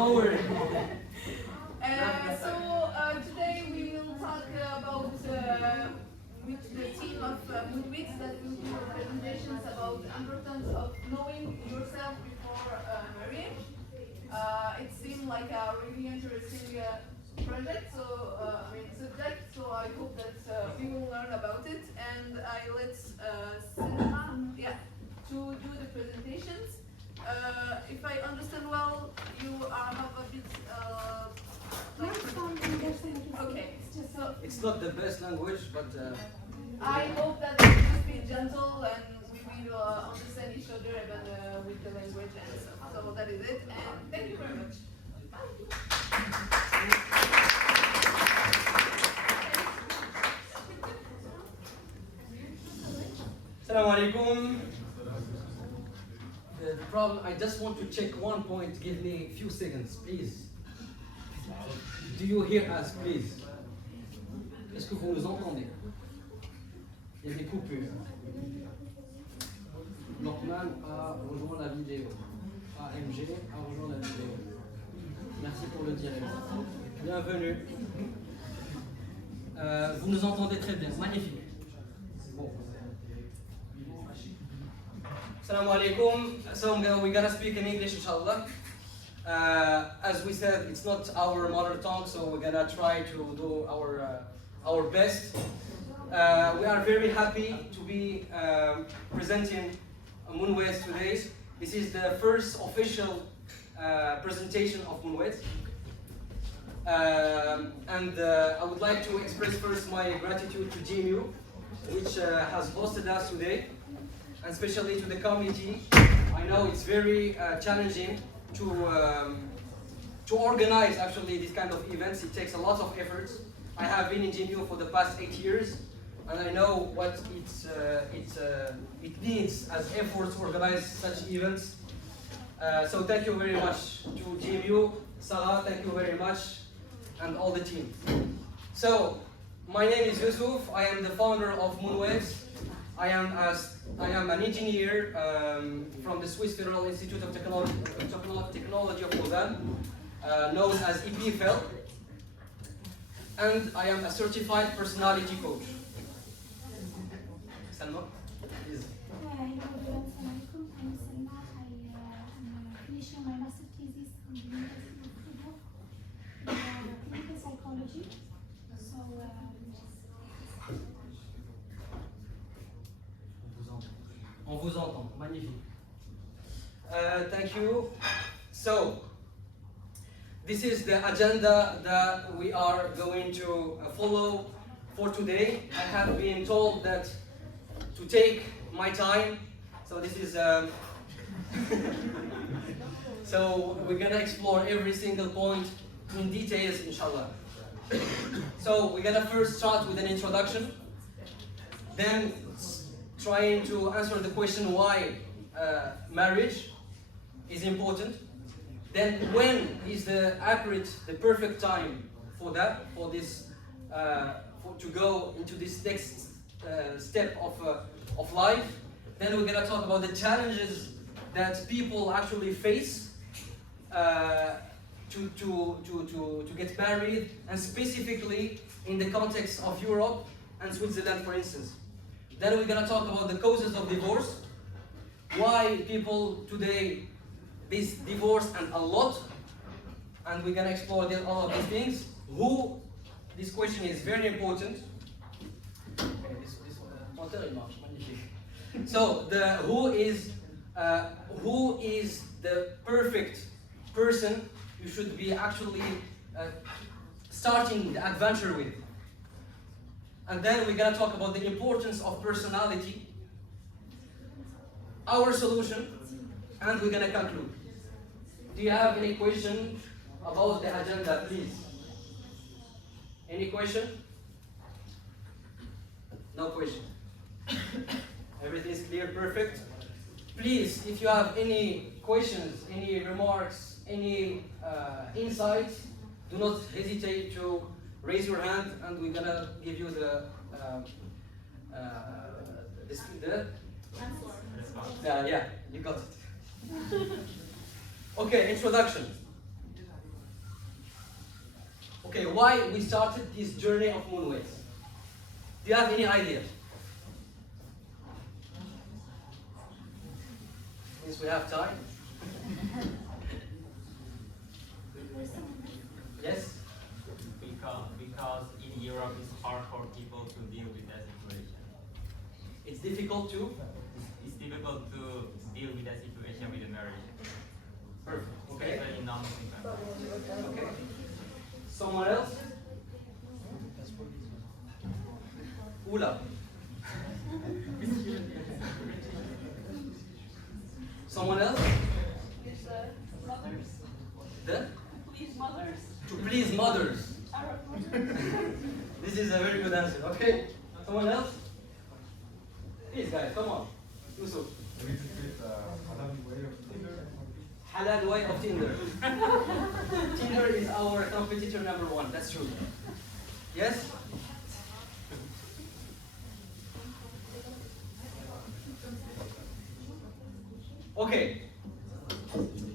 Don't worry. Today we will talk about with the team of MoonWeds that will do presentations about the importance of knowing yourself before marriage. It seemed like a really interesting project, subject. So I hope that we will learn about it, and I let Cinema, to do the presentations. If I understand well, you have a bit. Okay, so It's not the best language, but I hope that we will be gentle and we will understand each other even with the language and stuff. So that is it, and thank you very much. Assalamu Eleykoum. The problem, I just want to check one point. Give me a few seconds, please. Do you hear us, please? Est-ce que vous nous entendez? Il y a des coupures. Norman a rejoint la vidéo. AMG a rejoint la vidéo. Merci pour le direct. Bienvenue. Vous nous entendez très bien, magnifique. Bon. Assalamu Eleykoum. So we're gonna speak in English, inshallah. As we said, it's not our mother tongue, so we're gonna try to do our best. We are very happy to be presenting MoonWeds today. This is the first official presentation of MoonWeds. And I would like to express first my gratitude to GMU, which has hosted us today, and especially to the committee. I know it's very challenging to organize actually this kind of events. It takes a lot of efforts. I have been in GMU for the past 8 years, and I know what it needs as effort to organize such events. So thank you very much to GMU, Sarah, thank you very much, and all the team. So my name is Yusuf. I am the founder of MoonWeds. I am an engineer from the Swiss Federal Institute of Technology of Lausanne, known as EPFL, and I am a certified personality coach. Salma, please. Hello everyone, Assalamu Eleykoum. I'm Salma. I'm finishing my master thesis on the University of Avant in clinical psychology. So, On vous entend, magnifique. Thank you. So, this is the agenda that we are going to follow for today. I have been told that to take my time, so this is so we're gonna explore every single point in details, inshallah. So we're gonna first start with an introduction, then trying to answer the question why marriage is important, then when is the perfect time for that, for this, to go into this next step of life. Then we're gonna talk about the challenges that people actually face to get married, and specifically in the context of Europe and Switzerland, for instance. Then we're gonna talk about the causes of divorce, why people today is divorced and a lot, and we're gonna explore all of these things. This question is very important. So who is the perfect person you should be actually starting the adventure with? And then we're gonna talk about the importance of personality, our solution, and we're gonna conclude. Do you have any question about the agenda, please? Any question? No question. Everything is clear, perfect. Please, if you have any questions, any remarks, any insights, do not hesitate to raise your hand, and we're gonna give you the yeah, you got it. Okay, introduction. Okay, why we started this journey of MoonWeds? Do you have any idea? Since we have time. Yes? Because in Europe it's hard for people to deal with that situation. It's difficult to? It's difficult to deal with that situation with a marriage. Perfect. Okay. Especially in non-Muslim countries. Okay. Someone else? Ula. Someone else? Mothers. The? Please, mothers. To please mothers. Arab mothers. This is a very good answer. Okay. Someone else? Please, guys, come on. Yusuf. Halal way of Tinder. Tinder is our competitor number one. That's true. Yes? Okay.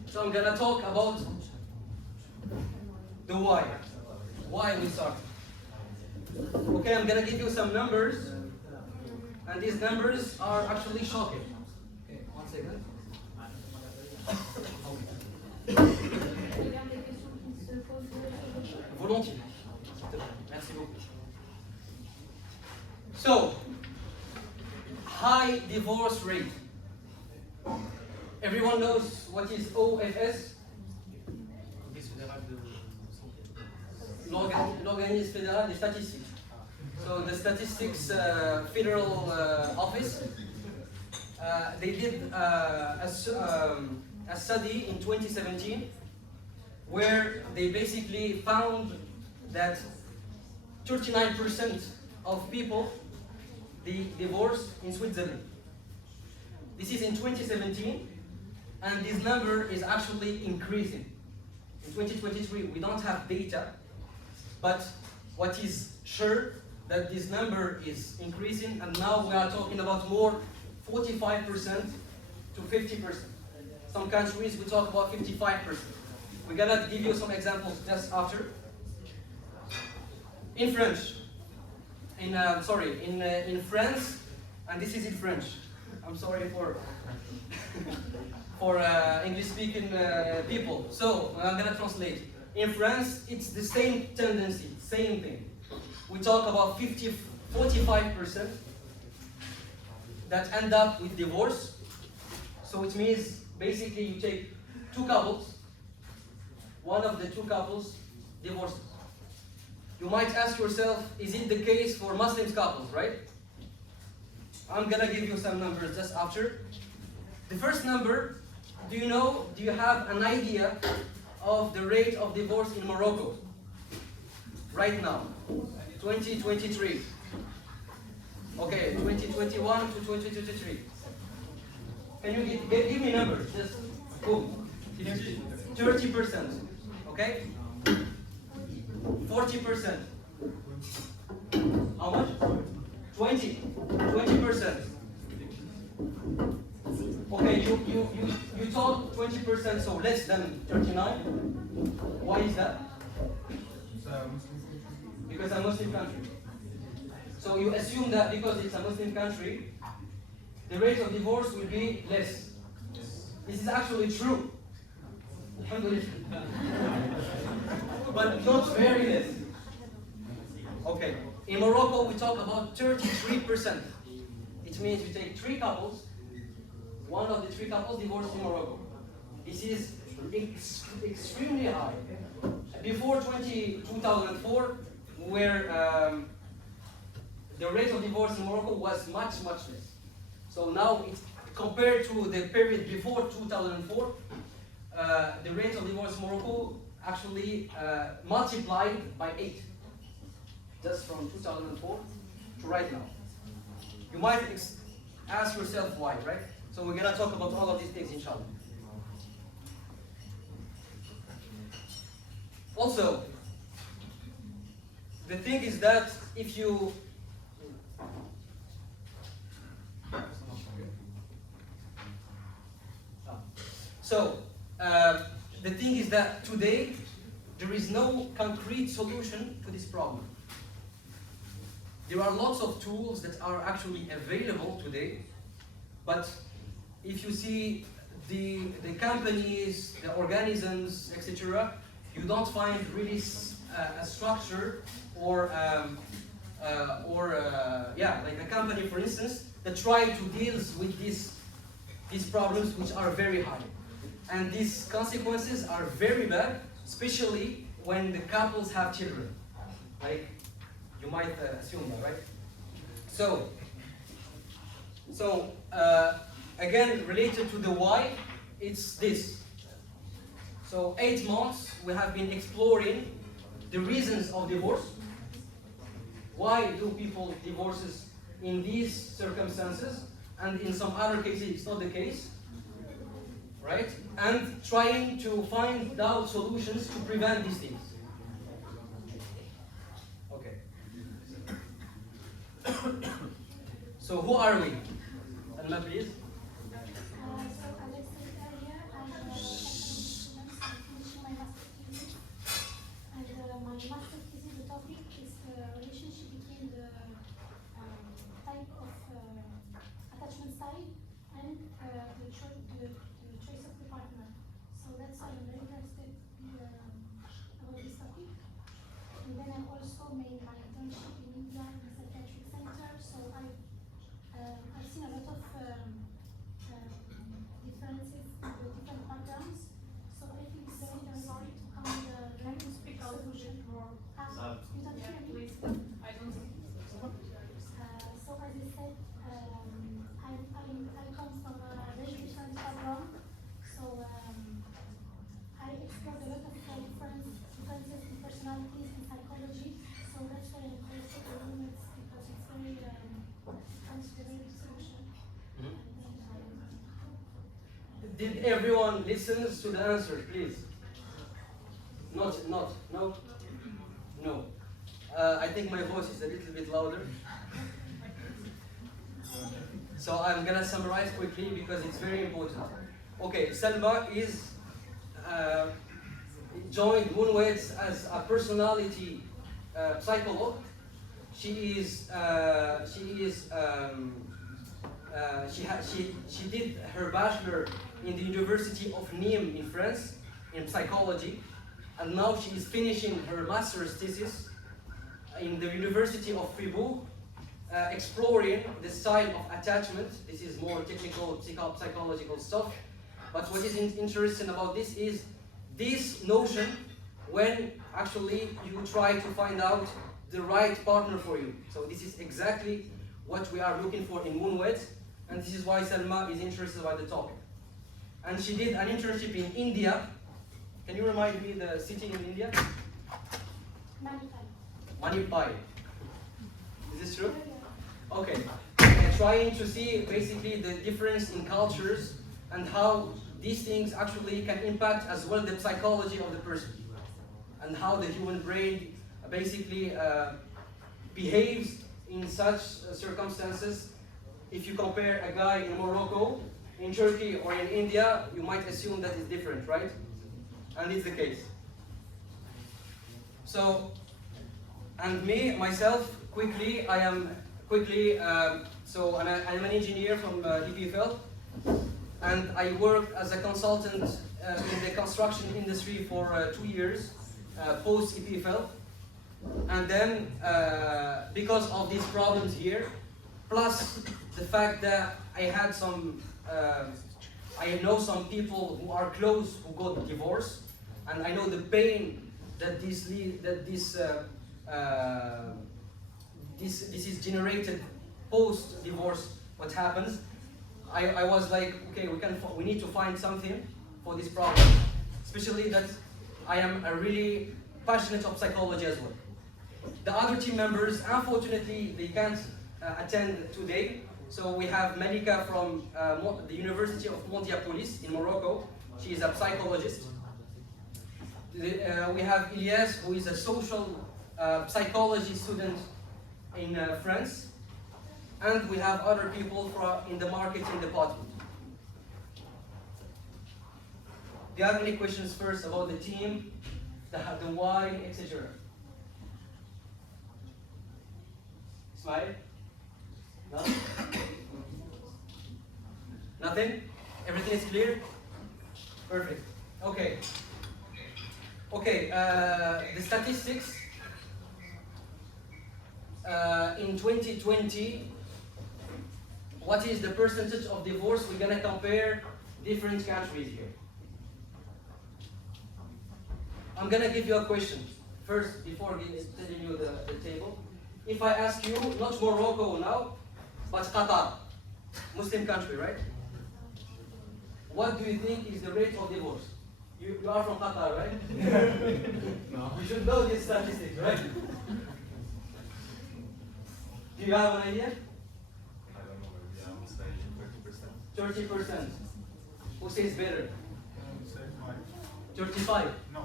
So I'm gonna talk about the why. Why we started. Okay, I'm gonna give you some numbers, and these numbers are actually shocking. Okay, 1 second. Volontiers. Merci beaucoup. So, high divorce rate. Everyone knows what is OFS? L'organisme fédéral des statistiques. So the statistics federal office, they did a study in 2017 where they basically found that 39% of people they divorced in Switzerland. This is in 2017, and this number is actually increasing. In 2023, we don't have data, but what is sure that this number is increasing, and now we are talking about more 45% to 50%. Some countries we talk about 55%. We're gonna give you some examples just after. In French, in France, and this is in French. I'm sorry for English-speaking people. So I'm gonna translate. In France, it's the same tendency, same thing. We talk about 45% that end up with divorce. So it means basically you take two couples, one of the two couples divorces. You might ask yourself, is it the case for Muslim couples, right? I'm gonna give you some numbers just after. The first number, do you have an idea of the rate of divorce in Morocco? Right now, 2023. Okay, 2021 to 2023. Can you give me numbers? Just boom. 30%. Okay? 40%. How much? 20%. Okay, you told 20%, so less than 39. Why is that? Because it's a Muslim country. So you assume that because it's a Muslim country, the rate of divorce will be less. This is actually true. Alhamdulillah. But not very less. Okay. In Morocco, we talk about 33%. It means you take three couples, one of the three couples divorced in Morocco. This is extremely high. Before 2004, where the rate of divorce in Morocco was much less. So now, it's, compared to the period before 2004, the rate of divorce in Morocco actually multiplied by 8. Just from 2004 to right now. You might ask yourself why, right? So we're gonna talk about all of these things, inshallah. Also, the thing is that if you the thing is that today there is no concrete solution to this problem. There are lots of tools that are actually available today, but if you see the companies, the organisms, etc., you don't find really a structure or like a company, for instance, that try to deal with these problems, which are very high. And these consequences are very bad, especially when the couples have children. Like, you might assume that, right? So again, related to the why, it's this. So 8 months we have been exploring the reasons of divorce. Why do people divorces in these circumstances, and in some other cases it's not the case, right? And trying to find out solutions to prevent these things. Okay. So who are we? Alma, please. So as I said earlier, I'm a finishing my master's thesis, and my master's thesis, the topic is the relationship between the type of attachment style and the choice of the partner. So that's why I'm very interested about this topic. And then I also made my internship in India in a psychiatric center. So I've seen a lot of differences in the different backgrounds. So I think it's very interesting to come with a very Speak out a bit more. You don't hear me? Please. I don't think so. So as I said, I come from a very different background. So I explored a lot of differences in personalities and psychology. So that's why I'm interested in MoonWeds, because it's very comes to a very good solution. Did everyone listens to the answer, please? No. I think my voice is a little bit louder. So I'm gonna summarize quickly because it's very important. Okay, Selma is joined MoonWeds as a personality psychologist. She did her bachelor in the University of Nîmes in France in psychology, and now she is finishing her master's thesis in the University of Fribourg, exploring the style of attachment. This is more technical psychological stuff, but what is interesting about this is this notion when actually you try to find out the right partner for you. So this is exactly what we are looking for in MoonWeds, and this is why Salma is interested by the topic. And she did an internship in India. Can you remind me the city in India? Manipal. Is this true? Okay. And trying to see basically the difference in cultures and how these things actually can impact as well the psychology of the person, and how the human brain basically behaves in such circumstances. If you compare a guy in Morocco, in Turkey, or in India, you might assume that it's different, right? And it's the case. So, and me, myself, quickly, I'm an engineer from EPFL, and I worked as a consultant in the construction industry for 2 years, post EPFL. And then, because of these problems here, plus the fact that I know some people who are close who got divorced, and I know the pain that this is generated post divorce. What happens? I was like, okay, we need to find something for this problem, especially that I am a really passionate of psychology as well. The other team members, unfortunately, they can't attend today. So we have Malika from the University of Mondiapolis in Morocco. She is a psychologist. We have Elias, who is a social psychology student in France. And we have other people in the marketing department. Do you have any questions first about the team, the why, etc. Smile? No? Nothing? Everything is clear? Perfect. Okay. Okay, the statistics in 2020, what is the percentage of divorce? We're gonna compare different countries here. I'm gonna give you a question first before telling you the table. If I ask you, not Morocco now, but Qatar, Muslim country, right? What do you think is the rate of divorce? You are from Qatar, right? No. You should know these statistics, right? Do you have an idea? I don't know, maybe I would say 30%. 30%. Who says better? Say 5. 35. No,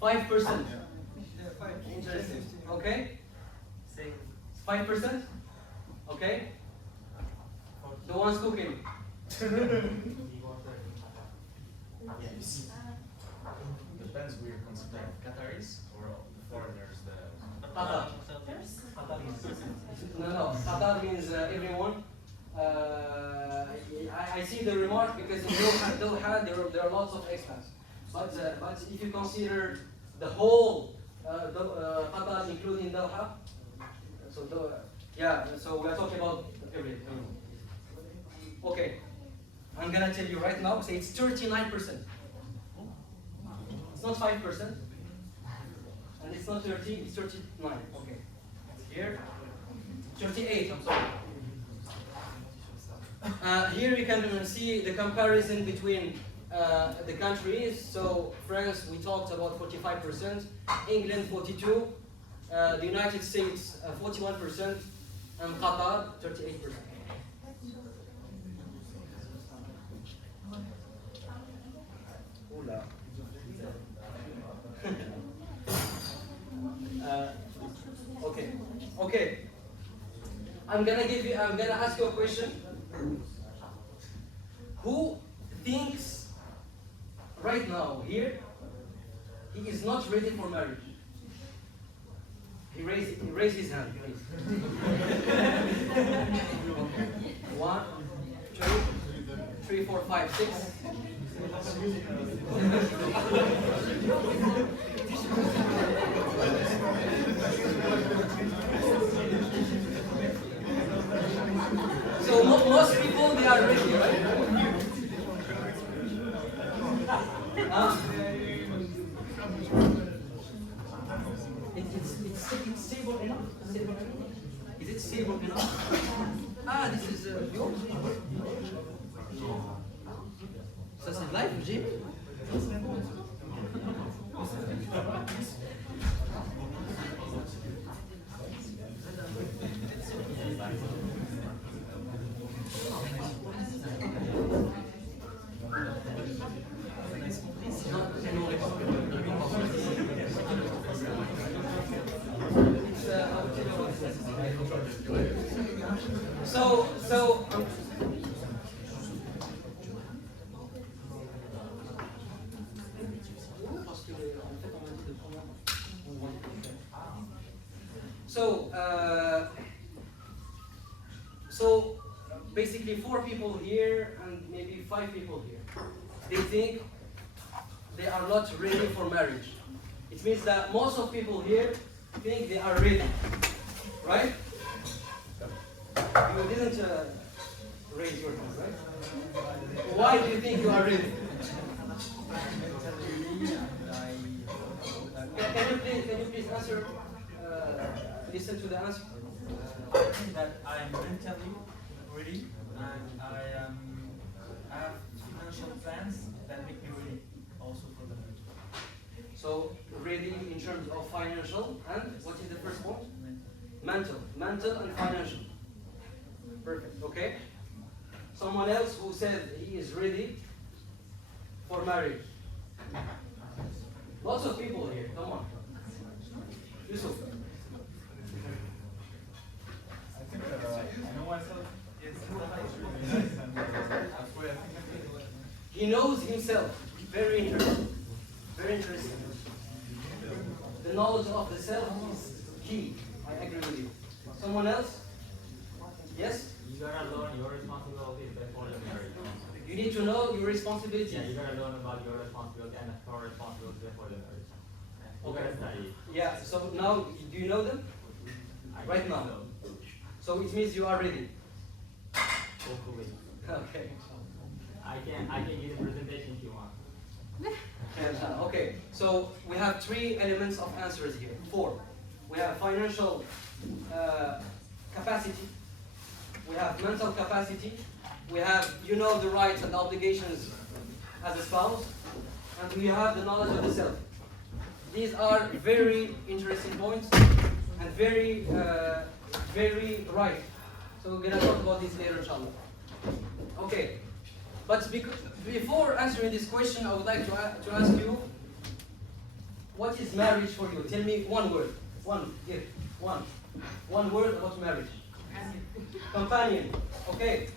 5%. 5%. Yeah. Interesting. Okay? Say 5%? Okay? The ones cooking. yes. Depends who you're considering. Qataris or the foreigners, the Qatar. No. Qatar means everyone. I see the remark because in Doha there are lots of expats. But if you consider the whole Qatar, including Doha, so we are talking about everything. Okay, I'm gonna tell you right now. Say it's 39%. It's not 5%, and it's not 30. It's 39. Okay, here 38. I'm sorry. Here you can see the comparison between the countries. So France, we talked about 45%, England 42%, the United States 41%, and Qatar 38%. Oula. Okay. I'm gonna ask you a question. Who thinks right now here he is not ready for marriage? He raised his hand, please. 1, 2, 3, 4, 5, 6. So most people, they are ready, right? Huh? It's stable enough? Is it stable enough? This is yours. Ça c'est live, Jimmy? So basically 4 people here and maybe 5 people here. They think they are not ready for marriage. It means that most of people here think they are ready, right? You didn't raise your hand, right? Why do you think you are ready? Can you please answer? Listen to the answer. That I am mentally ready and I have financial plans that make me ready also for the marriage. So ready in terms of financial and what is the first point? Mental and financial. Perfect. Okay. Someone else who said he is ready for marriage. Lots of people here. Come on. Yusuf. I think that I know myself. It's really nice and that's why I think He knows himself. Very interesting. Very interesting. the knowledge of the self is key. I agree with you. Someone else? Yes? You gotta learn your responsibilities before the marriage. You need to know your responsibilities. Yeah, you gotta learn about your responsibility and your responsibility before the marriage. You gotta study. Yeah, so now, do you know them? Right now. So it means you are ready. Hopefully. Okay. I can give a presentation if you want. Okay, so we have 3 elements of answers here. 4. We have financial capacity. We have mental capacity. We have, you know, the rights and obligations as a spouse. And we have the knowledge of the self. These are very interesting points and very right. So we're going to talk about this later, inshallah. Okay, but before answering this question, I would like to ask you, what is marriage for you? Tell me one word. One word about marriage. Companion. Okay.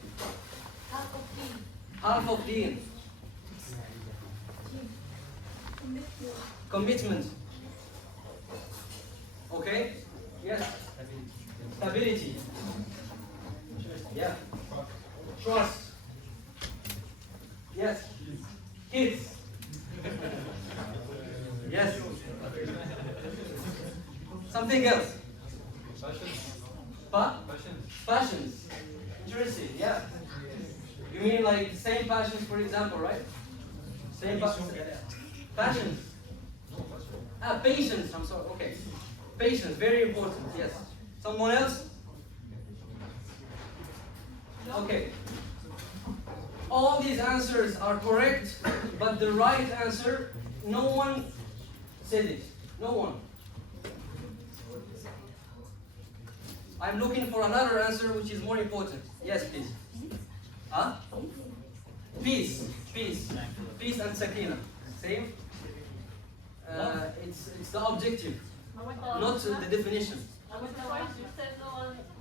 Half of deen. Commitment. Okay. Yes. Stability. Yeah. Trust. Yes. Kids. Yes. Something else. Passions. Interesting. Yeah. You mean like same passions, for example, right? Same passions. Patience. I'm sorry. Okay. Patience. Very important. Yes. Someone else? Okay. All these answers are correct, but the right answer, no one said it. No one. I'm looking for another answer which is more important. Yes, please. Huh? Peace. Peace and sakina. Same? It's the objective, not the definition.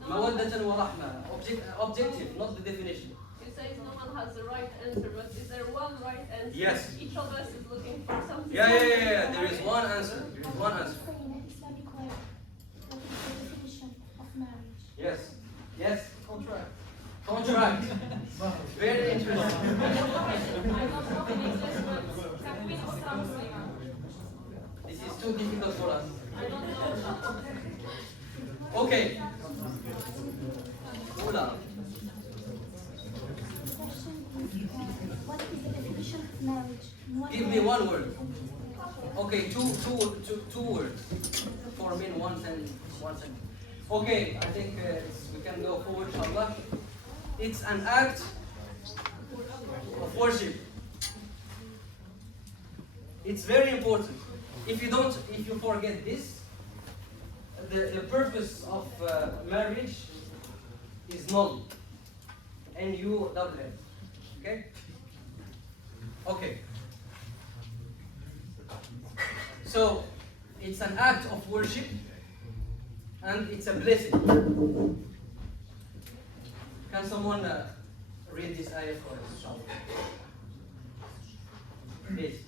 Mawaddatan wa rahma. Objective, not the definition. You say no one has the right answer, but is there one right answer? Yes. Each of us is looking for something. Yeah. There is one answer. Yes. Contract. Very interesting. This is too difficult for us. Okay. Ula. What is the definition of marriage? Give me one word. Okay, two words. For me, one sentence. Okay, I think we can go forward, inshallah. It's an act of worship. It's very important. If you forget this, the purpose of marriage is null. N-U-double-L. Okay? Okay. So, it's an act of worship and it's a blessing. Can someone read this ayah for us? Please.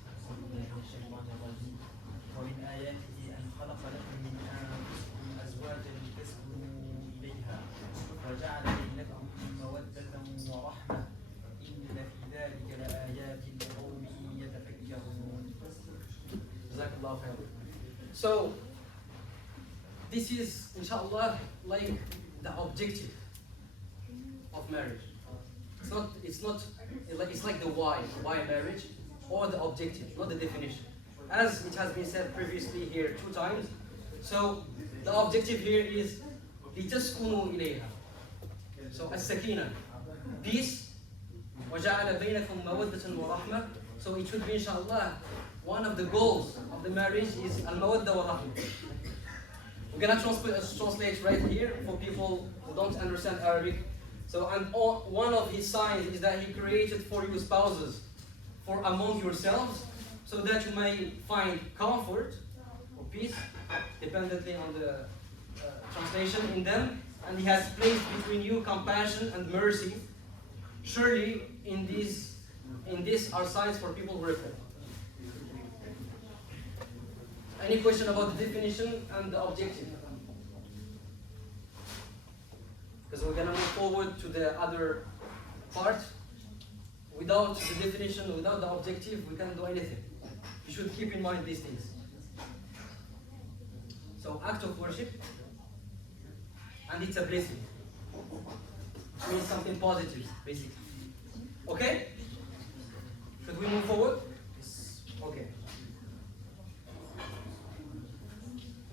ومن آياته أن خلق لكم من أنفسكم أزواجا لتسكنوا إليها وجعل بينكم مودة ورحمة إن في ذلك لآيات لقوم يتفكرون. Jazakallah khair. So, this is, inshallah, like the objective of marriage. It's like the why marriage, or the objective, not the definition. As it has been said previously here 2 times. So the objective here is لِتَسْكُنُوا إِلَيْهَا. So as-sakina, peace, وَجَعَلَ بَيْنَكُمْ مَوَدَّةً وَرَحْمَةً. So it should be, inshallah, one of the goals of the marriage is al-mawadda wa rahmah. We're gonna translate right here for people who don't understand Arabic. So, and one of his signs is that he created for you spouses, for among yourselves, so that you may find comfort or peace, dependently on the translation in them. And he has placed between you compassion and mercy. Surely, in this are signs for people who repent. Any question about the definition and the objective? Because we're gonna move forward to the other part. Without the definition, without the objective, we can't do anything. You should keep in mind these things. So, act of worship, and it's a blessing. It means something positive, basically. Okay? Should we move forward? Okay.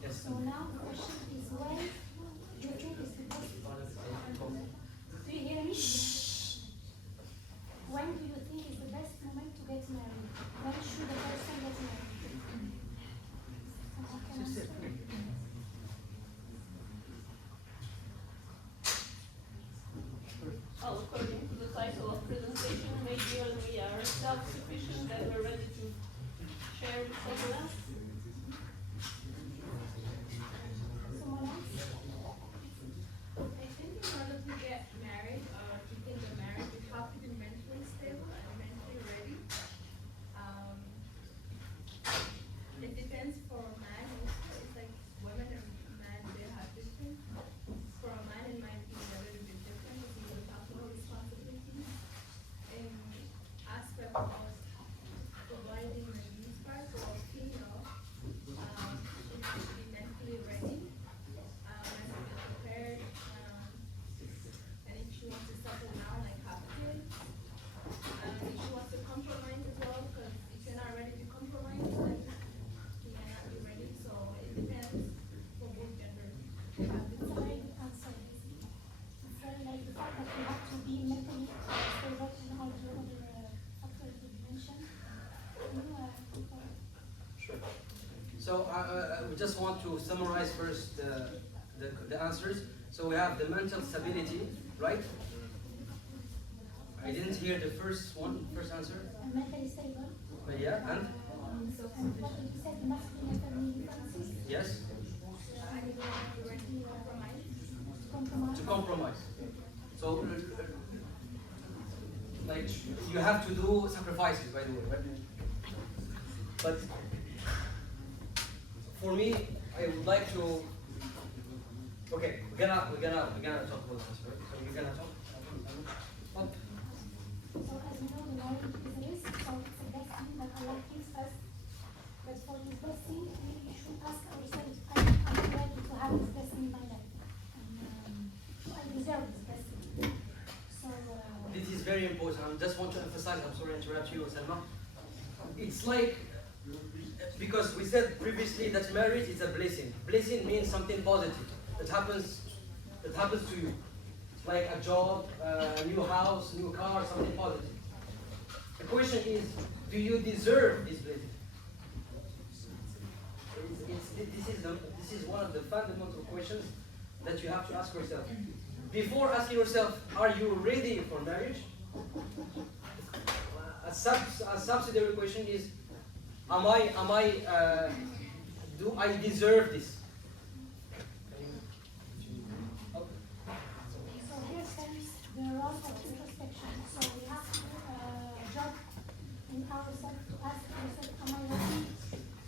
Yes. So now the question is when do you think is the best? Do you hear me? When do you think is the best moment to get married? When should a person get married? So how can I say? Well, according to the title of presentation, maybe when we are self-sufficient and we're ready to share with someone else. Someone else? I think in order to get married or to think of marriage, you have to be mentally stable and mentally ready. It depends for a man also. It's like women and men, they have different. For a man, it might be a little bit different because he will have more responsibilities. In aspect of providing the needs part for a female, she should be mentally ready. Mentally prepared. And if she wants to settle down, like have kids. If she wants to compromise as well, because if you're not ready to compromise, then you might not be ready. So it depends for both genders. It's a very good answer. It's very like the fact that you have to be mentally stable in all the other factors that you mentioned. Sure. So we just want to summarize first the answers. So we have the mental stability, right? I didn't hear the first answer. Mentally stable. Yeah, and? And what did you say, the masculine and feminine differences? Yes? Compromise. To compromise. So, like, you have to do sacrifices, by the way, right? But for me, I would like to. Okay, we're gonna talk about this, right? So we're gonna talk. Oh. So as you know, the marriage is a risk, so it's a blessing that Allah gives us. But for this blessing, we should ask ourselves, am I ready to have this blessing in my life? And I deserve this blessing. So This is very important. I just want to emphasize, I'm sorry to interrupt you, Selma. It's like, because we said previously that marriage is a blessing. Blessing means something positive that happens to you. It's like a job, a new house, new car, something positive. The question is, do you deserve this blessing? This is one of the fundamental questions that you have to ask yourself. Before asking yourself, are you ready for marriage? A subsidiary question is, do I deserve this? So here comes the role of introspection. So we have to job in ourselves to ask ourselves, am I ready?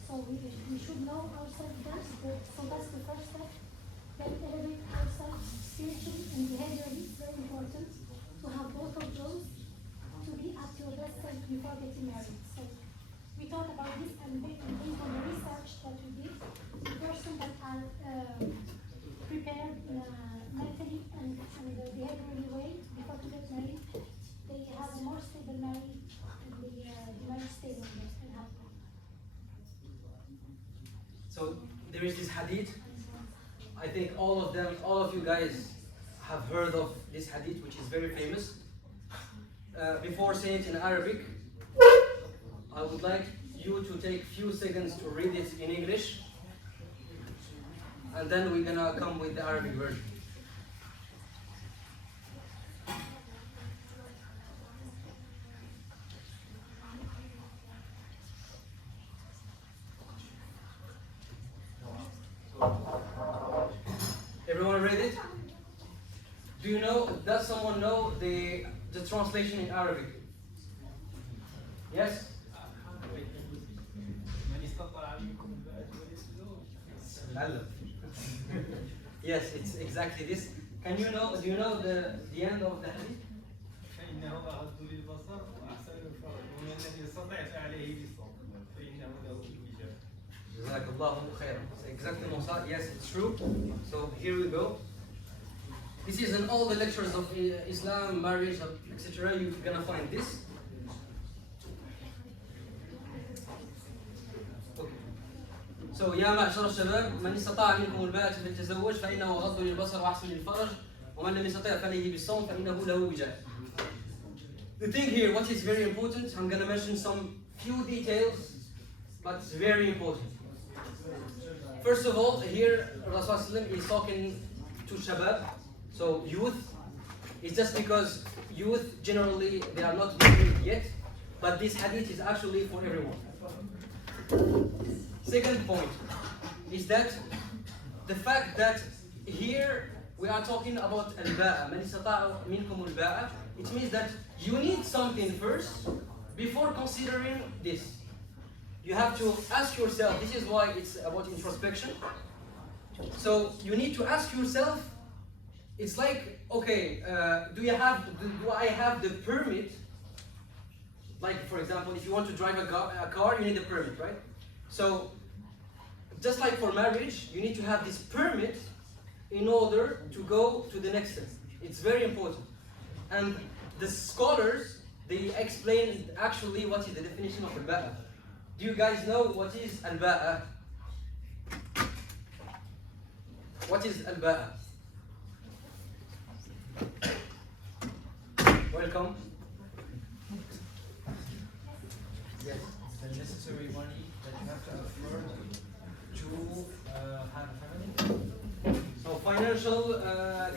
So we should know ourselves first. So that's the first step. Then elevate ourselves spiritually and behaviorally. It's very important to have both of those to be at your best self before getting married. So we thought about this and based on the research that we did, the person that are prepared mentally and behaviorally way before to get married, they have a more stable marriage and the marriage stable and happy. So there is this hadith. I think all of you guys have heard of this hadith, which is very famous. Before saying it in Arabic, I would like you to take few seconds to read it in English, and then we're gonna come with the Arabic version. Everyone read it? Do you know, does someone know the translation in Arabic? Yes? Yes, it's exactly this. Do you know the end of the hadith? فإنه أغض للبصر وأحسن للفرج ومن لم يستطع فعليه بالصوم فإنه له الوجاء. Jazakallahu khairan. C'est exactement ça. Yes, it's true. So here we go. This is in all the lectures of Islam, marriage, etc. You're gonna find this. Okay. So يا معشر الشباب من استطاع منكم الباءة فليتزوج فإنه غض للبصر وأحسن للفرج ومن لم يستطع فعليه بالصوم فإنه له وجاء. The thing here, what is very important, I'm gonna mention some few details, but it's very important. First of all, here Rasulullah is talking to Shabab, so youth. It's just because youth generally they are not married yet, but this hadith is actually for everyone. Second point is that the fact that here we are talking about al-ba'a, man istata'a minkum al-ba'a, it means that you need something first before considering this. You have to ask yourself, this is why it's about introspection. So you need to ask yourself, it's like, okay, do I have the permit? Like for example, if you want to drive a car, you need a permit, right? So just like for marriage, you need to have this permit in order to go to the next step. It's very important. And the scholars, they explain actually what is the definition of al-ba'a. Do you guys know what is al-ba'a? What is al-ba'a? Welcome. Yes, the necessary money that you have to afford to have a family. So financial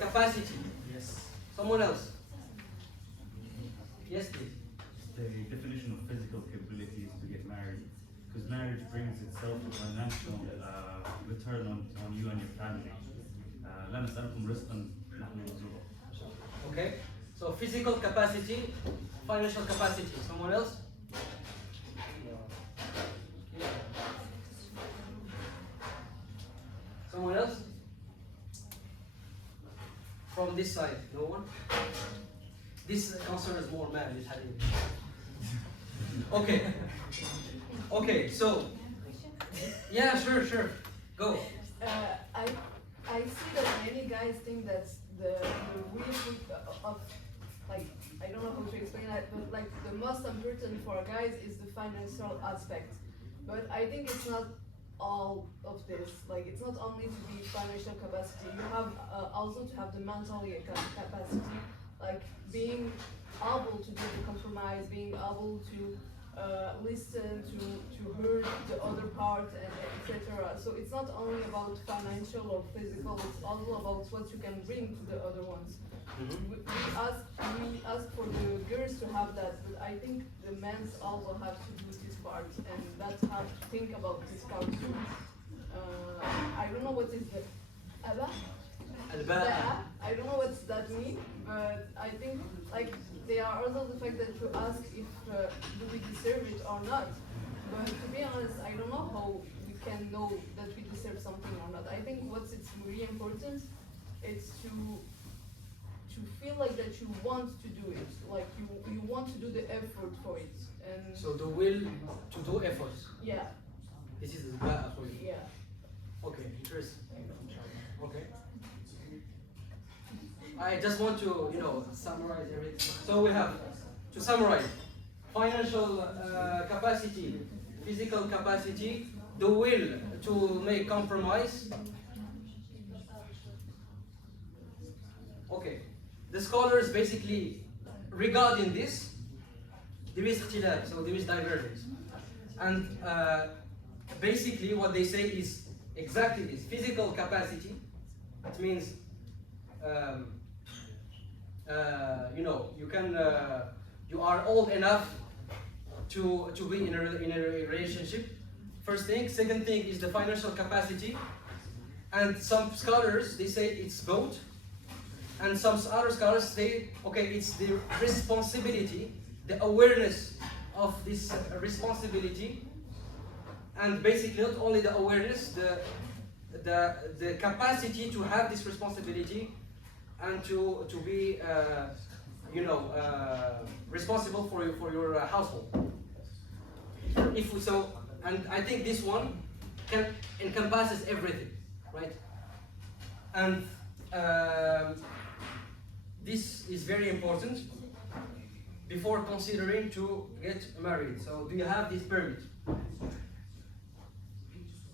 capacity. Yes. Someone else? Yes, please. The definition of physical capability is to get married, because marriage brings itself a financial return on you and your family. لا نسألكم رزقا نحن نرزقكم. Okay. So physical capacity, financial capacity. Someone else? Someone else? From this side, no one? This concerns more men, this hadith. Okay. Okay, so yeah, sure. Go. I see that many guys think that the real of like I don't know how to explain that, but like the most important for guys is the financial aspect. But I think it's not all of this. Like it's not only to be financial capacity. You have also to have the mental capacity, like being able to do the compromise, being able to listen, to hear the other part, and etc. So it's not only about financial or physical, it's also about what you can bring to the other ones. We ask for the girls to have that, but I think the men also have to do this part, and that's how to think about this part too. I don't know what is the Al-ba'a. I don't know what that means, but I think like there are also the fact that you ask if do we deserve it or not. But to be honest, I don't know how we can know that we deserve something or not. I think what's it's really important is to feel like that you want to do it, like you want to do the effort for it, and So the will to do efforts. yeah, This is the ba'a for you. yeah. Okay, interesting. Okay. I just want to, summarize everything. So we have, to summarize, financial capacity, physical capacity, the will to make compromise. Okay. The scholars basically, regarding this, there is ikhtilaf, so there is divergence. And basically what they say is exactly this, physical capacity. It means you are old enough to be in a relationship. First thing. Second thing is the financial capacity. And some scholars, they say it's both. And some other scholars say, okay, it's the responsibility, the awareness of this responsibility. And basically not only the awareness, the capacity to have this responsibility and to be responsible for your household. If we, so, and I think this one encompasses everything, right? And this is very important before considering to get married. So, do you have this permit?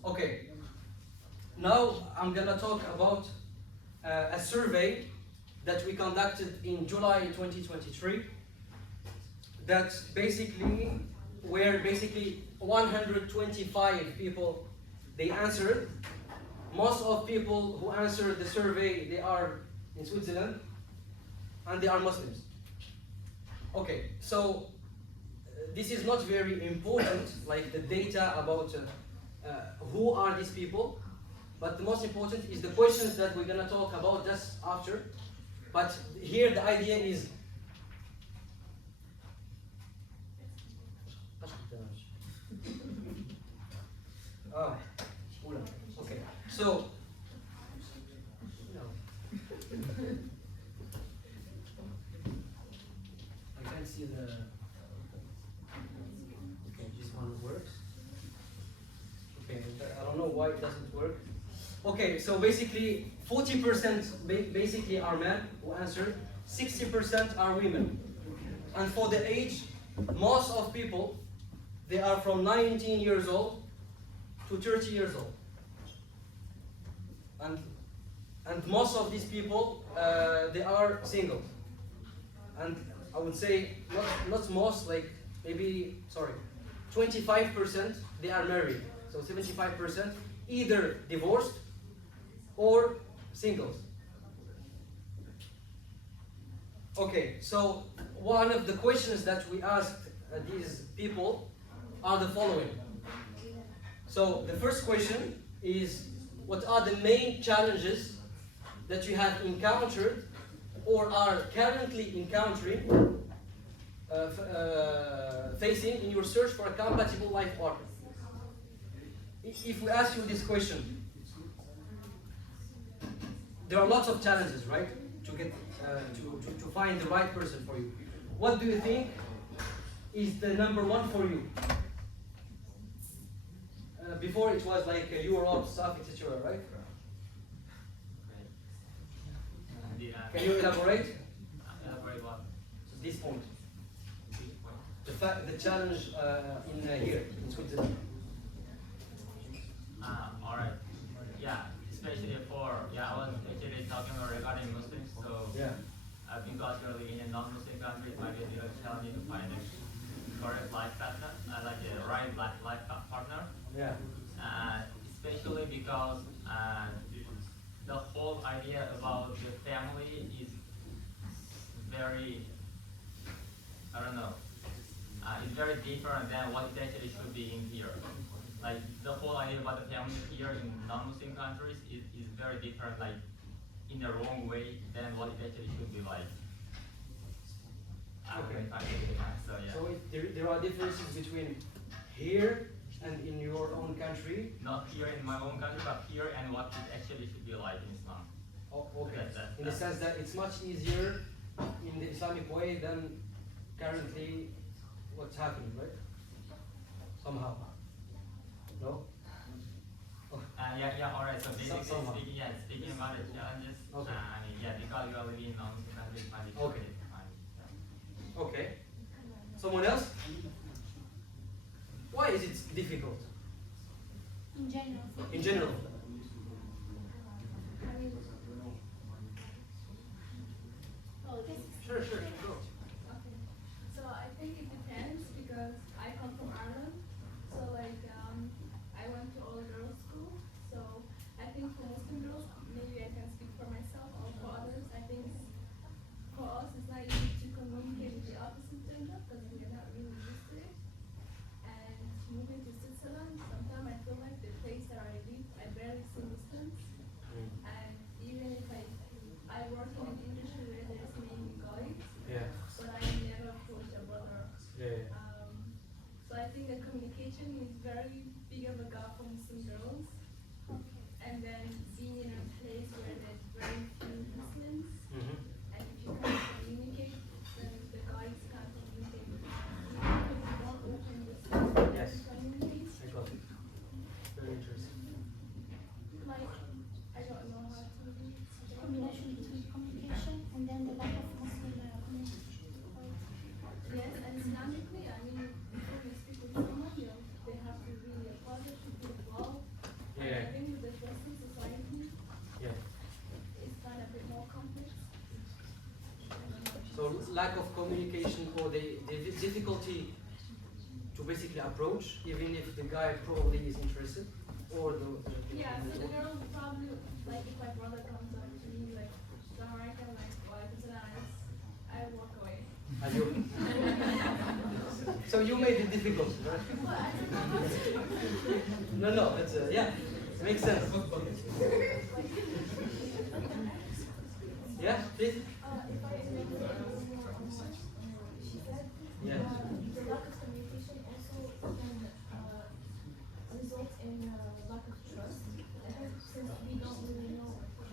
Okay. Now I'm gonna talk about a survey that we conducted in July 2023. That's basically where 125 people they answered. Most of people who answered the survey, they are in Switzerland and they are Muslims. Okay, so this is not very important, like the data about who are these people, but the most important is the questions that we're gonna talk about just after. But here the idea is okay. So I can't see the. Okay, this one works. Okay, I don't know why it doesn't work. Okay, so basically 40% basically are men who answered, 60% are women. And for the age, most of people, they are from 19 years old to 30 years old. And most of these people, they are single. And I would say, not most, like maybe, 25% they are married. So 75% either divorced or singles. Okay, so one of the questions that we asked these people are the following. So the first question is, what are the main challenges that you have encountered or are currently encountering, facing in your search for a compatible life partner? If we ask you this question, there are lots of challenges, right? To get to find the right person for you. What do you think is the number one for you? Before it was like Europe, stuff, etc., right? Can you elaborate? Elaborate what? This point. The challenge in here in Switzerland. Alright. Yeah, especially I was actually talking about regarding Muslims, so Yeah. culturally in a non-Muslim country, it might be a little challenging to find a correct life partner, like a right life partner. Yeah. Especially because the whole idea about the family is very, it's very different than what it actually should be in here. Like the whole idea about the family here in non-Muslim countries is very different, like in the wrong way than what it actually should be like. Okay. So yeah. So there are differences between here and in your own country. Not here in my own country, but here and what it actually should be like in Islam. Oh, okay. That- In the sense that it's much easier in the Islamic way than currently what's happening, right? Somehow. No? Alright, so basically Somehow. speaking about the challenges, Okay. because you are living in non-Muslim countries, it might be Okay. fine. Yeah. Okay. Someone else? Why is it difficult? In general. In general? I mean, Sure, go. Okay. So I think it depends because I come from Ireland. So I went to all girls school. So I think for Muslim girls, maybe I can speak for myself or for others. I think for us it's not easy to communicate with the opposite gender because we're not really used to it. And moving to Switzerland, sometimes I feel like the place that I live, I lack of communication or the difficulty to basically approach, even if the guy probably is interested, or Yeah, so the girl would probably, like, if my brother comes up to me, like, Assalamu Eleykoum, like, walaikum salam, I walk away. And you, so you made it difficult, right? No, it's yeah, makes sense. Yeah, please. If I remember more on what she said, Yeah. the lack of communication also can result in lack of trust. Since we don't really know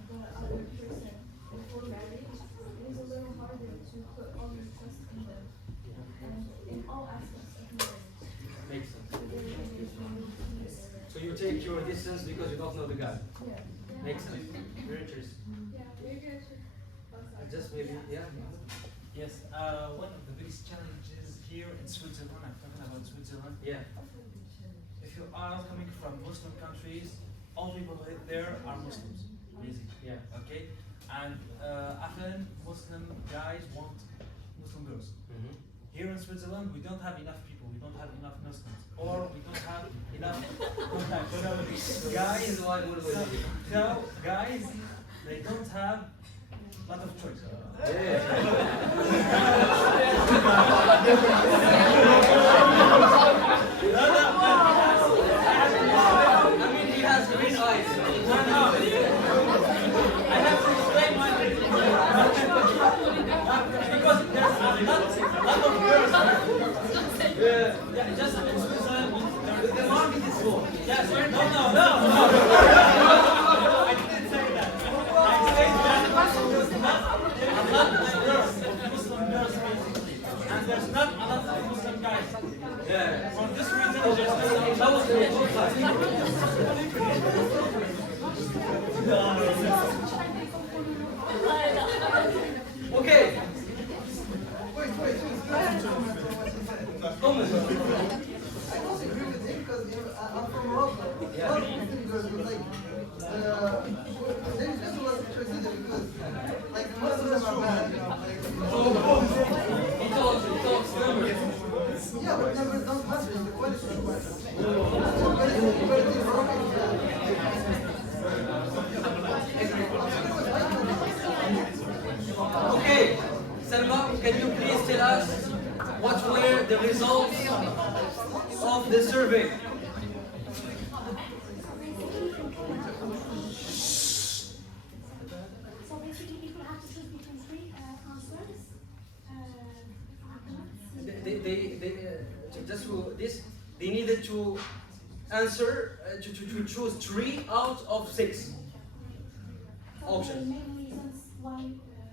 the other person before marriage, it is a little harder to put all your trust in them in all aspects of marriage. Makes sense. So you take your distance because you don't know the guy. Yeah. Makes sense. Very interesting. Yeah, maybe I should. Just maybe, yeah. Yes, one of the biggest challenges here in Switzerland, I'm talking about Switzerland. Yeah. If you are coming from Muslim countries, all people there are Muslims, basically. Yeah. Okay? And often Muslim guys want Muslim girls. Mm-hmm. Here in Switzerland, we don't have enough people, we don't have enough Muslims, or we don't have enough contacts. So guys, so guys, they don't have a lot of choice. I mean, he has green eyes. I have to explain my because there's a lot of girls. Yeah, just in Switzerland, the market is small. Yes, no. I didn't say that. I said that there's not a lot of girls, Muslim girls basically, and there's not a lot of Muslim guys. Yeah. For this reason, there's Okay. I don't agree with him because I'm from Morocco. Yeah. A lot of Muslim girls would like then this was considered because like most of them are bad, you know, like He talks numbers. yeah, but numbers don't matter, the quality matters. The quality is wrong, Okay, Salma, can you please tell us what were the results of the survey? So basically, people have to choose between three answers. They needed to answer to choose 3 out of 6 So the options. main reasons why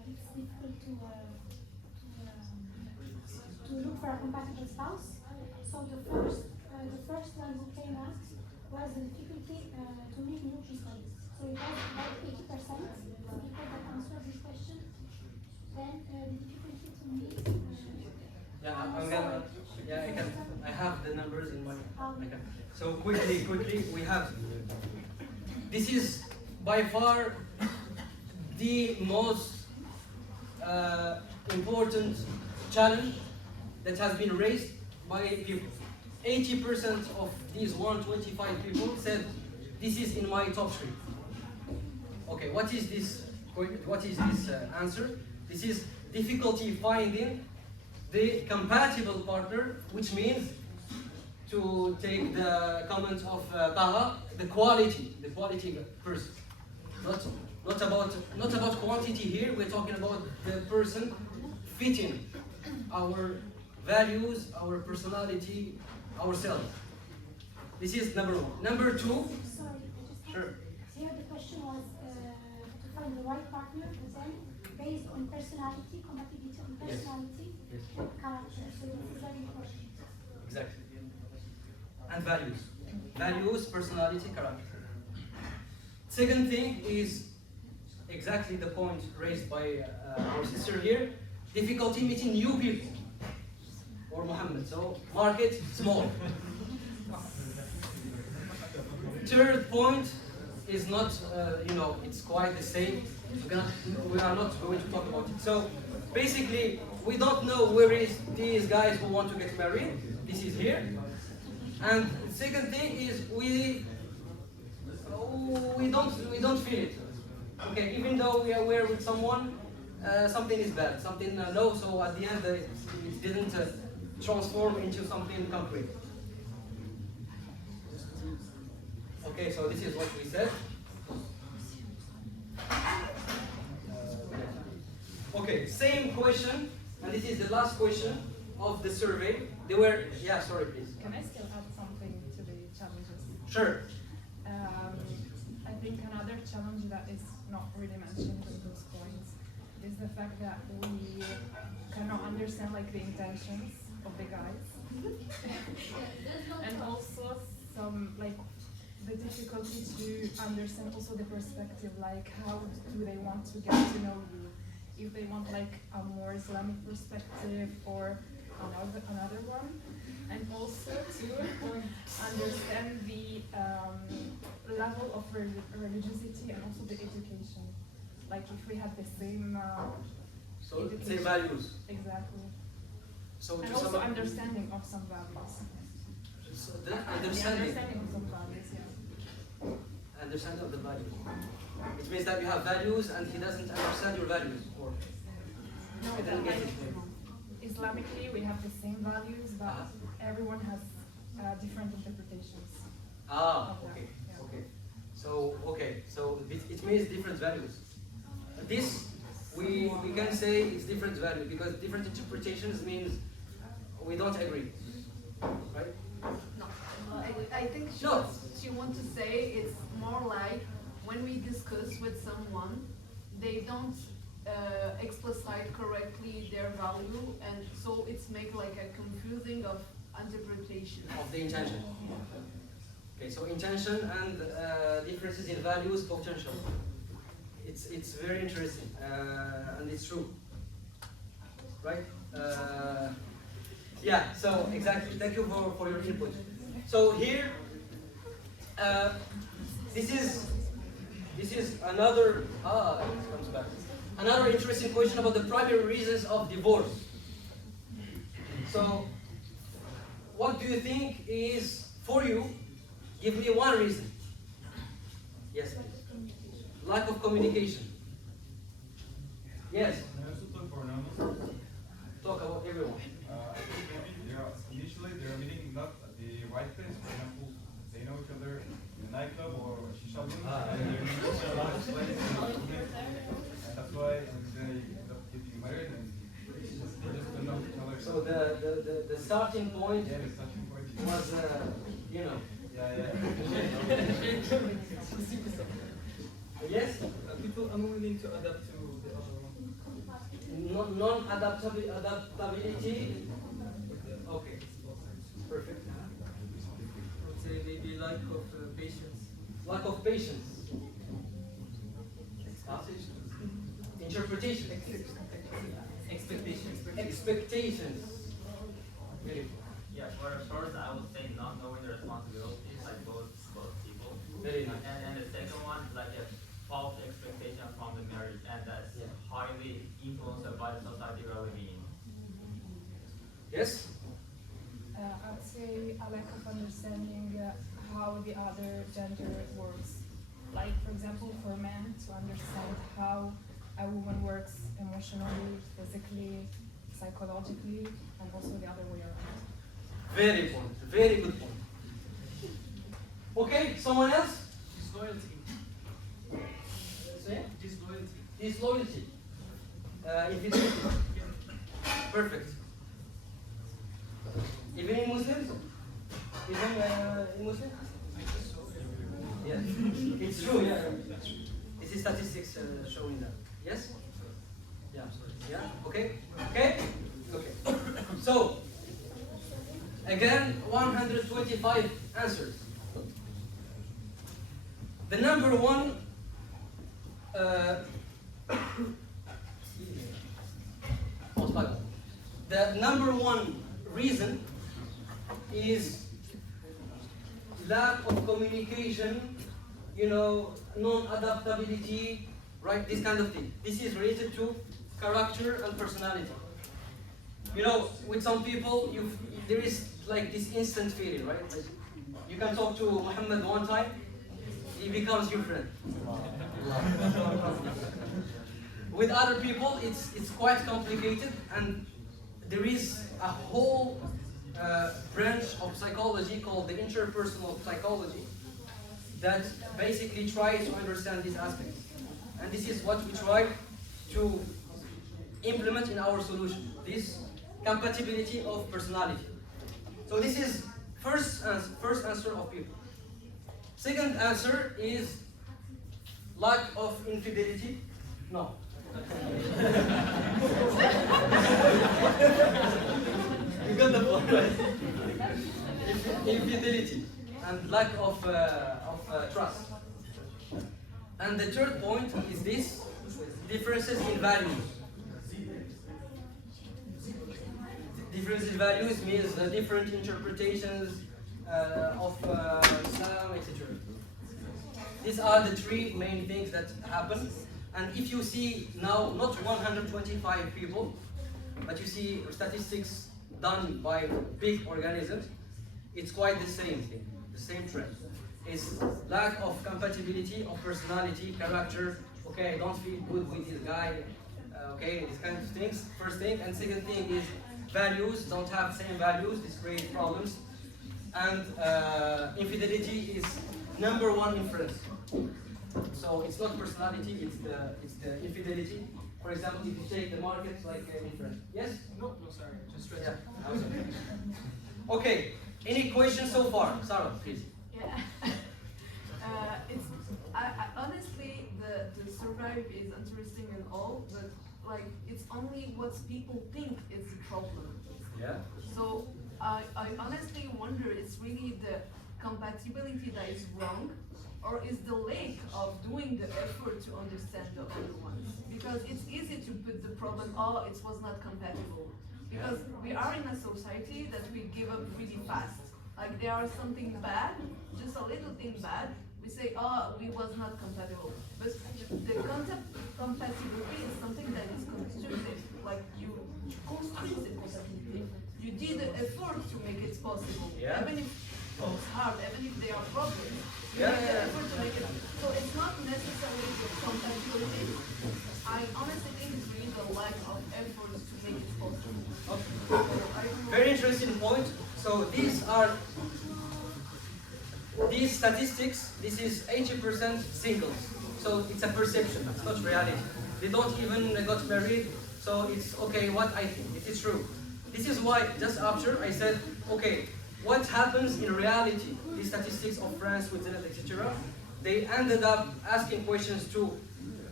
it's difficult to look for a compatible spouse. So the first one who came out was the difficulty to make new studies. So it was about 80% of people that answered this question. Then the difficulty to meet. I have the numbers in my. So quickly, we have. This is by far the most important challenge that has been raised by people. 80% of these 125 people said this is in my top 3. Okay, what is this? What is this answer? This is difficulty finding the compatible partner, which means, to take the comment of Taha, the quality person. Not about quantity here. We're talking about the person fitting our values, our personality, ourselves. This is number 1. Number 2. Sorry, Sure. Here the question was to find the right partner, but then based on personality, compatibility on personality, Yes. and character. So this is very important. Exactly. And values. Values, personality, character. Second thing is exactly the point raised by our sister here. Difficulty meeting new people. Or Muhammad. So, market small. Third point is not, it's quite the same. We are not going to talk about it. So basically, we don't know where is these guys who want to get married. This is here. And the second thing is we don't feel it. Okay, even though we are aware with someone, something is bad, something no. So at the end, it didn't transform into something concrete. Okay, so this is what we said. Okay, same question, and this is the last question of the survey. They were, yeah, sorry, please. Can I still add something to the challenges? Sure. I think another challenge that is not really mentioned in those points is the fact that we cannot understand like the intentions of the guys, and also some like the difficulty to understand also the perspective, like how do they want to get to know you, if they want like a more Islamic perspective or another one, and also to understand the level of religiosity and also the education. Like if we had the same So education. same values. Exactly. So And to also some understanding of some values. so the The understanding understanding of some values, yeah. understanding of the values. It means that you have values and he doesn't understand your values, or No, I didn't but get like it. Islamically we have the same values, but everyone has different interpretations. Ah, okay, okay. So it means different values. This we can say it's different value because different interpretations means we don't agree, right? No, I think No. she wants to say it's more like when we discuss with someone, they don't explicite correctly their value, and so it's make like a confusing of interpretation. Of the intention. Okay, so intention and differences in values potential. It's very interesting and it's true, right? Yeah. So exactly. Thank you for your input. So here, this is another it comes back. Another interesting question about the primary reasons of divorce. So, what do you think is, for you, give me one reason. Yes, please. Lack of communication. Yes. Talk about everyone. I think maybe initially they're meeting not at the right place. For example, they know each other in a nightclub or a shisha room, and they're meeting each other at a place, and that's why they end up getting married, and they just don't know each other. So the starting point Yeah, the starting point was, Yeah. Yes? People unwilling to adapt to the other one. Non-adaptability. Okay. Perfect. I would say maybe lack of patience. Lack of patience. Interpretation. Expectations. Very good. Yeah, for first I would say not knowing the responsibilities like both people. Very nice. And the second one like a false expectation from the marriage, and that's highly influenced by the society we're living in. Yes? I would say a lack of understanding how the other gender works. Like, for example, for men to understand how a woman works emotionally, physically, psychologically, and also the other way around. Very important. Very good point. Okay, someone else? Disloyalty. Say? Disloyalty. Disloyalty. Infidelity. Perfect. Even in Muslims? Even in Muslims? Yeah. It's true, yeah. This is statistics showing that. Yes? Yeah. Yeah? Okay? Okay? Okay. So, again, 125 answers. The number one the number one reason is lack of communication you know, non-adaptability, right? This kind of thing. This is related to character and personality. You know, with some people, there is like this instant feeling, right? Like, you can talk to Muhammad one time, he becomes your friend. With other people, it's quite complicated, and there is a whole branch of psychology called the interpersonal psychology that basically tries to understand these aspects. And this is what we try to implement in our solution, this compatibility of personality. So this is first answer of people. Second answer is lack of infidelity. No. You got the point, right? Infidelity and lack of trust. And the third point is this: differences in values. Differences in values means different interpretations of Islam, etc. These are the three main things that happen. And if you see now, not 125 people, but you see statistics done by big organisms, it's quite the same thing, the same trend. It's lack of compatibility of personality, character. Okay, I don't feel good with this guy. Okay, these kind of things. First thing, and second thing is values. Don't have same values. This creates problems. And infidelity is number one influence. So it's not personality, it's the infidelity. For example, if you take the market like influence. Yes? No, sorry, just straight. Yeah. Okay. Any questions so far? Sarah, please. Yeah. Honestly, the survey is interesting and all, but like it's only what people think is the problem. Yeah. So I honestly wonder, it's really the compatibility that is wrong, or is the lack of doing the effort to understand the other ones? Because it's easy to put the problem, oh, it was not compatible. Because we are in a society that we give up really fast. Like there are something bad, just a little thing bad, we say, oh, we was not compatible. But the concept compatibility is something that is constructed. Like you construct the compatibility. You did the effort to make it possible. Yeah. Even if it's hard, even if there are problems. Yeah. So it's not necessarily the compatibility. I honestly think it's really the lack of effort to make it possible. Okay. Very interesting point. So these statistics, this is 80% singles. So it's a perception, it's not reality. They don't even got married, so it's okay what I think, it is true. This is why just after I said, okay, what happens in reality? These statistics of France, Switzerland, etc. They ended up asking questions to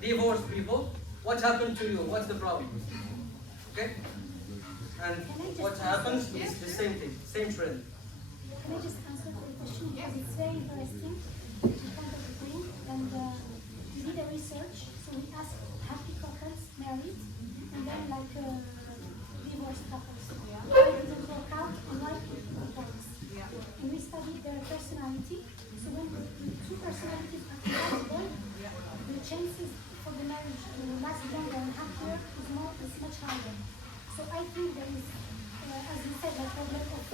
divorced people. What happened to you? What's the problem? Okay? And what happens is the same thing, same trend. Can I just answer the question? Because it's very interesting, the point of the thing. And we did a research, so we asked happy couples married, and then like divorced couples. Why it didn't work out and why it works. And we studied their personality. So when the two personalities are compatible, the chances for the marriage to last longer and happier is much higher. So I think there is, as you said, a problem of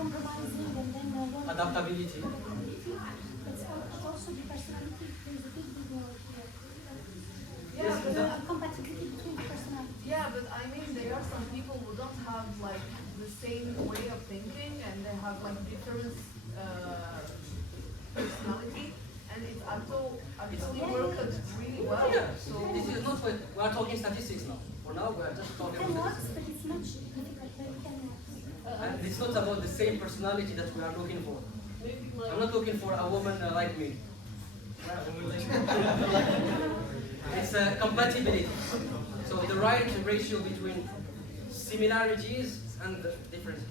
compromising and then adaptability. But also the personality, there is a big role here. Yeah, but compatibility between personalities. yeah, but I mean there are some people who don't have like the same way of thinking, and they have like different personality, and it actually worked really well. Yeah. So This is not what we are talking statistics now. For now, we are just talking It can about work, statistics. but it's much difficult, but it can work. And it's not about the same personality that we are looking for. I'm not looking for a woman like me. It's compatibility. So the right ratio between similarities and differences.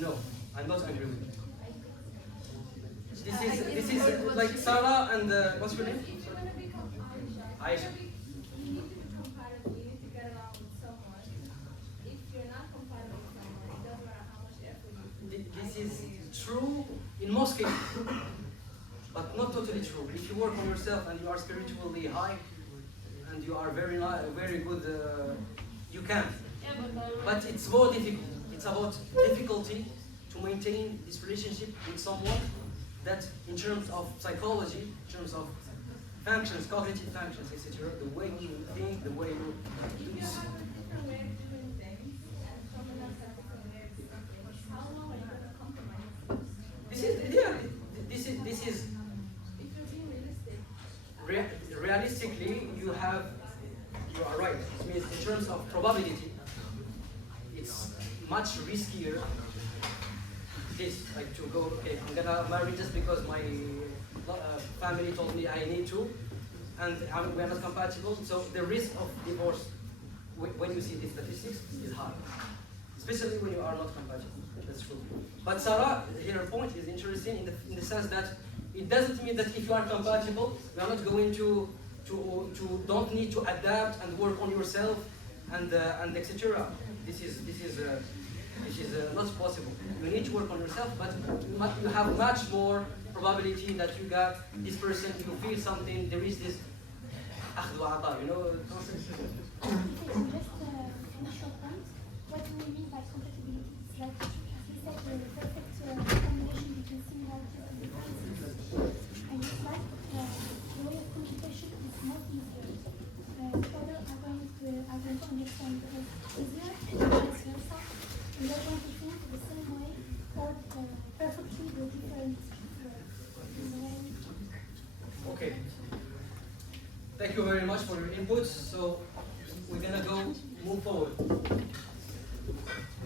No, I'm not agree with it. This is like Sarah and what's your name? Aisha. You need to be compatible, you need to get along with someone. If you're not compatible with someone, it doesn't matter how much effort you put. This is true in most cases, but not totally true. If you work on yourself and you are spiritually high, and you are very good, you can. Yeah, But it's more difficult. It's about difficulty to maintain this relationship with someone that, in terms of psychology, in terms of functions, cognitive functions, etc., the way you think, the way you do If you this. have a different way of doing things, and someone else has a different way of doing things, how long are you going to compromise? This is If you're being realistic, realistically, you are right. It means in terms of probability, it's much riskier. This, like to go, okay, I'm gonna marry just because my family told me I need to, and we're not compatible. So the risk of divorce, when you see the statistics, is high, especially when you are not compatible. That's true. But Sarah, her point is interesting in the sense that it doesn't mean that if you are compatible, you are not going to don't need to adapt and work on yourself and etc. This is not possible. You need to work on yourself, but you have much more probability that you got this person. You feel something. There is this أخذ وعطاء, you know. Just finish your point. What do we mean by compatibility? It's like, as we said, the perfect combination between similarities and differences. And it's like the way of communication is not easier. Others are going to understand it easier, and vice versa. And they're going to think the same way or perfectly the different way. Okay. Thank you very much for your inputs. So we're gonna move forward.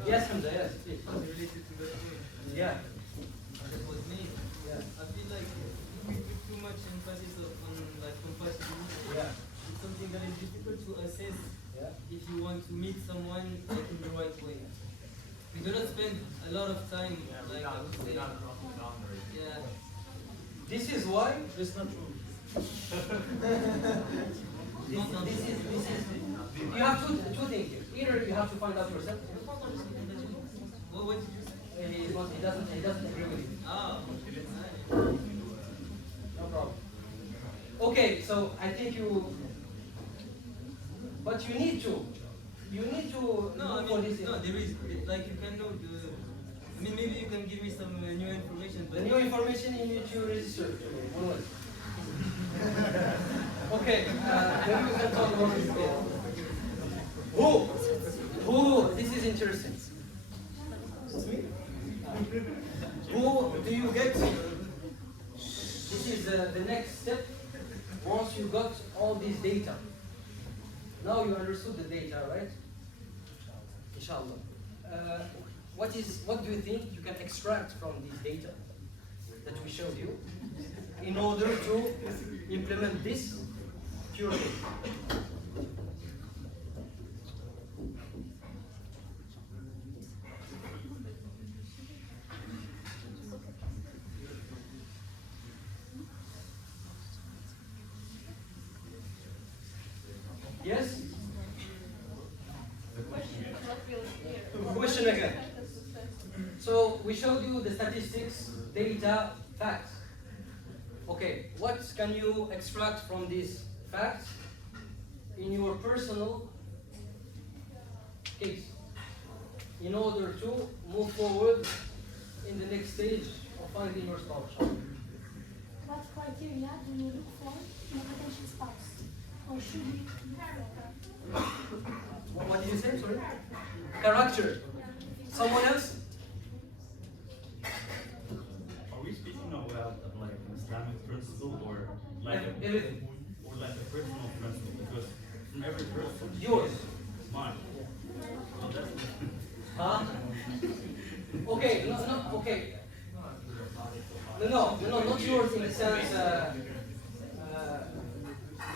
Yes, Hamza. Yes, please. Related to the point. Yeah. That was me. Yeah. I feel like if we put too much emphasis on like compatibility, Yeah. it's something that is difficult to assess Yeah. if you want to meet someone like in the right way. We do not spend a lot of time like I would say. Yeah. This is why. It's not true. This is. You have two things here. Either you have to find out yourself. What did you say? He doesn't agree with you. Ah. No problem. Okay, so I think but you need to. No, I look for mean, this. no, there is, like, you can know the, I mean, maybe you can give me some new information, The but... new information you need to register. Okay, maybe we can talk about this later. Who? This is interesting. It's me? Who do you get? This is the next step. Once you got all this data. Now you understood the data, right? Inshallah. What do you think you can extract from this data that we showed you in order to implement this purely? Yes? The question is not really clear. Question again. So we showed you the statistics, data, facts. Okay, what can you extract from these facts in your personal case in order to move forward in the next stage of finding your spouse? What criteria do you look for in a potential spouse? Or should we What did you say? Sorry? Character. Someone else? Are we speaking about like an Islamic principle or like Everything. a personal principle? Because from every person, Yours. mine. Well, that's Huh? Okay, no, okay. No, not yours in the sense,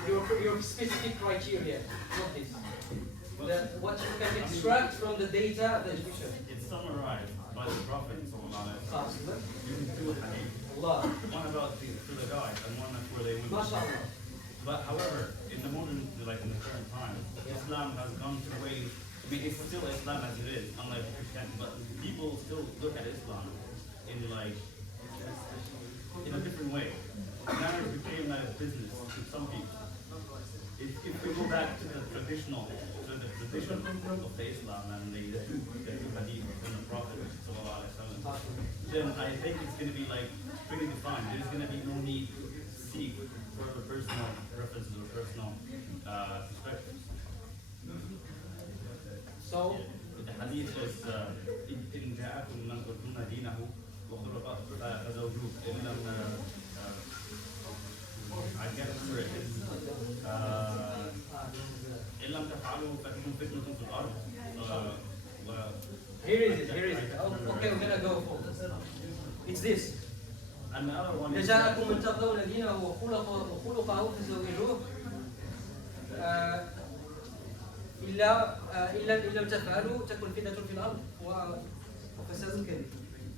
your specific criteria, not this. What you can extract from the data that you showed. it's summarized by the Prophet using two hadith. Allah. One about the guys and one for the women. MashaAllah. But however, in the modern, like in the current time, Islam has gone to ways. I mean, it's still Islam as it is, unlike Christianity. But people still look at Islam in like in a different way. Marriage became like a business to some people. If we go back to the tradition of the Islam and the hadith from the Prophet, then I think it's going to be like pretty defined. There's going to be no need to seek further personal preferences or personal perspectives. So the hadith is إن جاءكم من ترضون دينه وخلقه فزوجوه إن لم I can't remember it. إن لم تفعلوا فتكون فتنة في الأرض. here is it. Oh, okay, we're gonna go for this. It's this. And the other one is جاءكم من ترضون دينه وخلقه فزوجوه إلا إن لم تفعلوا تكن فتنة في الأرض وفساد كبير.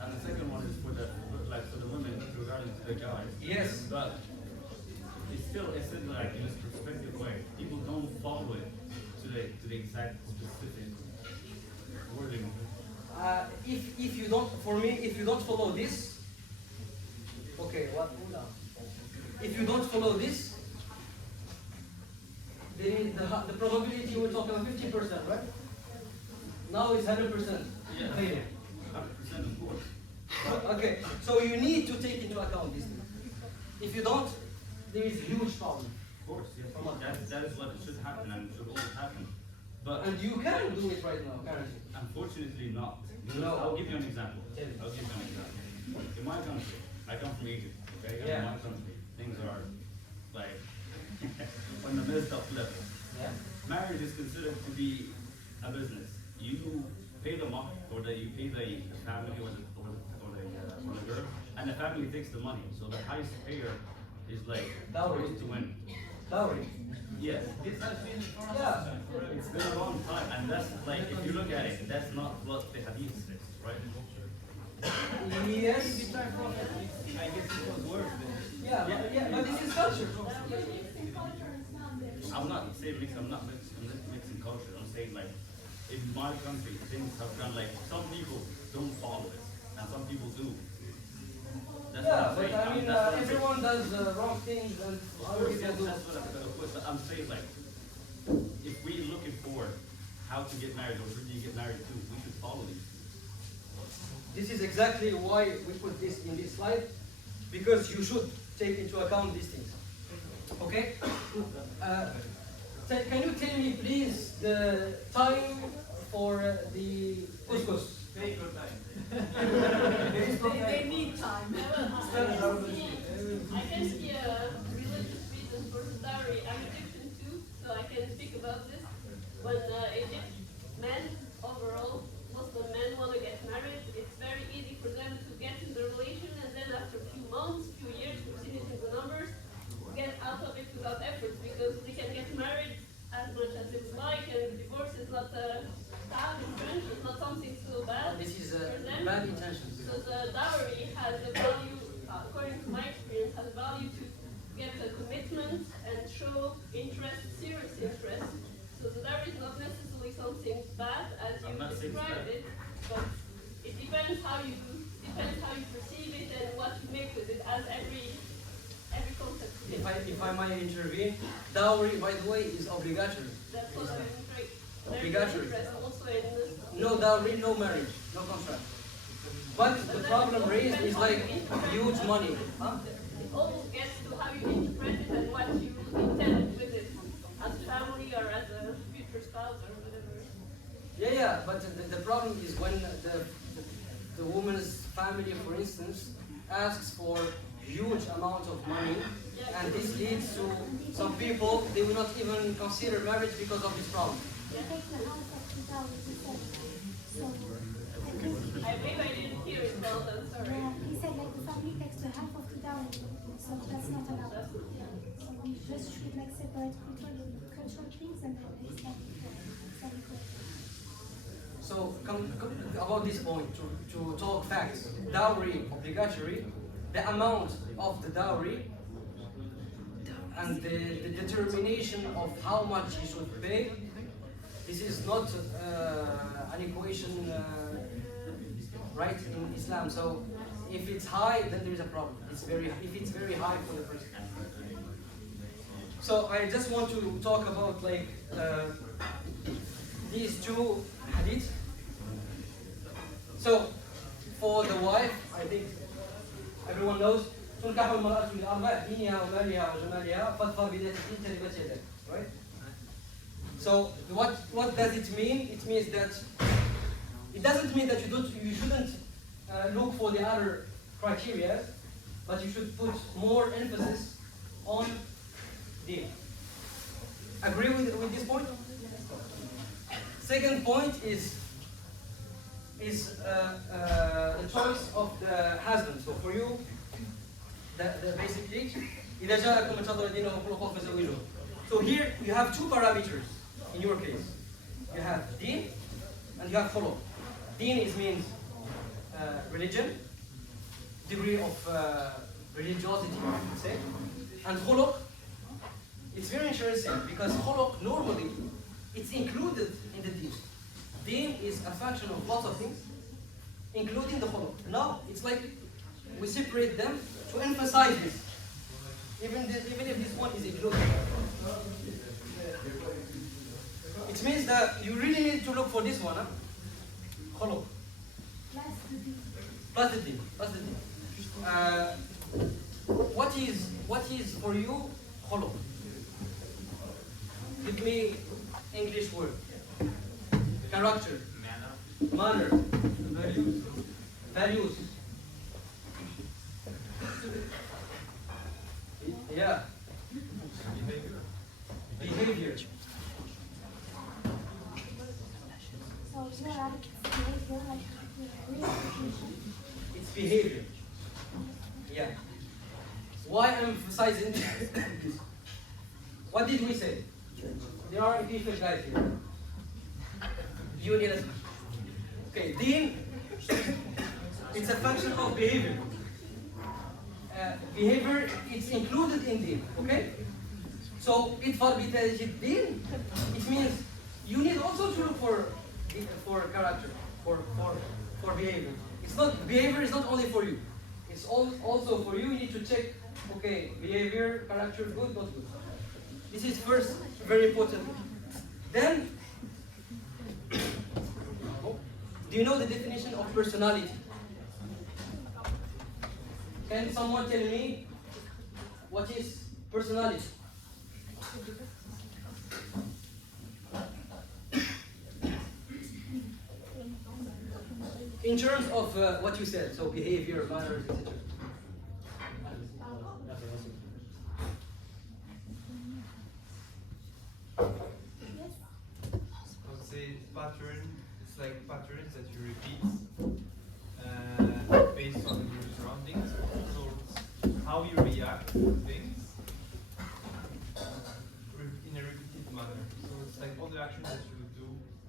and the second one is for the women regarding to the guys. Yes. But it's still like in a perspective way. People don't follow it to the exact specific wording of it. If you don't, for me, if you don't follow this, okay, what? If you don't follow this, then the probability we're talking about 50%, right? Now it's 100%. Yeah. 100% of course. Okay, so you need to take into account this thing. If you don't, there is a huge problem. Of course, yes. That is what it should happen and it should always happen. But And you can do it right now, currently. unfortunately not. No. I'll give you an example. Tell me. I'll give you an example. In my country, I come from Egypt, okay? Yeah. In my country, things are like on the messed up level. Yeah. Marriage is considered to be a business. You pay the money, you pay the family or the girl, and the family takes the money. So the highest payer is like Dowry. supposed to win. Dowry. Yes. This has been for us. Yeah. It's been a long time, and that's like, if you look at it, that's not what the hadith says, right? Yes. I guess it was worse. Yeah, but this is culture. I'm not saying mix, I'm not mixing culture. I'm saying like, in my country, things have gone like, some people don't follow it, and some people do. That's what Yeah, I'm but saying. I mean, That's what I'm saying. everyone does wrong things and Of other course, people yes, do. that's what I'm saying, like, if we're looking for how to get married or who do you get married to, we should follow these. This is exactly why we put this in this slide, because you should take into account these things. Okay? Can you tell me, please, the time for the couscous? Take your time. They need time. I can see a religious reason for the dowry. I'm Egyptian too, so I can speak about this. When Egypt men, overall, Muslim men want to get married, it's very easy for them to get in the relation and then after a few months, few years, we've seen it in the numbers, get out of it without effort because they can get married as much as they would like and divorce is not bad in French, it's not something so bad This is for them. bad intentions. So the dowry has a value, according to my experience, has value to get a commitment and show interest, serious interest. So the dowry is not necessarily something bad as you I'm not saying it's described bad. it, but it depends how you perceive it and what you make with it, as every concept. If I might intervene, dowry, by the way, is obligatory. That's what I'm trying. Obligatory. There's interest also in this. No dowry, no marriage, no contract. But the problem raised is like huge money. Huh? It all gets to how you interpret it and what you intend with it, as family or as a future spouse or whatever. Yeah, but the problem is when the woman's family, for instance, asks for huge amount of money, and this leads to some people, they will not even consider marriage because of this problem. I believe I didn't hear it well, I'm sorry. He said like the family takes the half of the dowry, so that's not allowed. So we just should like separate cultural things and then Islamic way. So about this point, to talk facts, dowry obligatory, the amount of the dowry and the determination of how much he should pay, this is not an equation right in Islam. So if it's high, then there is a problem. If it's very high for the person. So I just want to talk about like these two hadiths. So for the wife, I think everyone knows تنكح المرأة لأربع دينها ومالها وجمالها فاظفر بذات الدين تربت يداك. Right? So what does it mean? It means that it doesn't mean that you shouldn't look for the other criteria, but you should put more emphasis on deen. Agree with this point? Second point is the choice of the husband. So for you, the basically, إذا جاءكم من شطر الدين وخلقه فزوجوه. So here you have two parameters in your case. You have deen and you have khuluq. Deen means religion, degree of religiosity, I would say. And khuluq, it's very interesting because khuluq normally it's included in the deen. Deen is a function of lots of things, including the khuluq. Now it's like we separate them to emphasize this, even if this one is included. It means that you really need to look for this one, khuluq. Plus the deen. What is for you khuluq? Give me English word. Character. Manner. Values. Yeah. Behavior. So it's not Arabic, it's behavior, like real education. It's behavior. Yeah. Why I'm emphasizing this? What did we say? There are people guys here. You need a... Okay, deen, it's a function of behavior. Behavior, it's included in deen, okay? So, idfar bitajid deen, it means you need also to look for character, for behavior. Behavior is not only for you. It's also for you. You need to check, okay, behavior, character, good, not good. This is first very important. Then, do you know the definition of personality? Can someone tell me what is personality? In terms of what you said, so behavior, manners, etc. I would say pattern. It's like patterns that you repeat based on your surroundings. So it's how you react to things in a repeated manner. So it's like all the actions that you do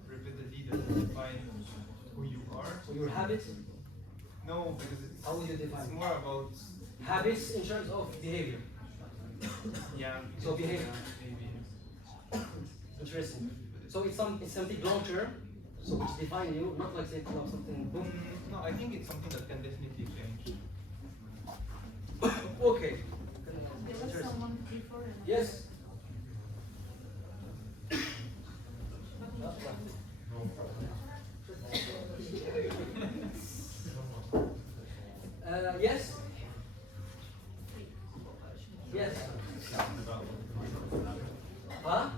repeatedly that define who you are. So your habits? No, because How would you define? it's more about Habits in terms of behavior. yeah. So behavior. Maybe. Interesting. So it's something long term, so which define you, not like saying something boom. No, I think it's something that can definitely change. Okay. There was someone before. Yes. Yes. Yes. Huh?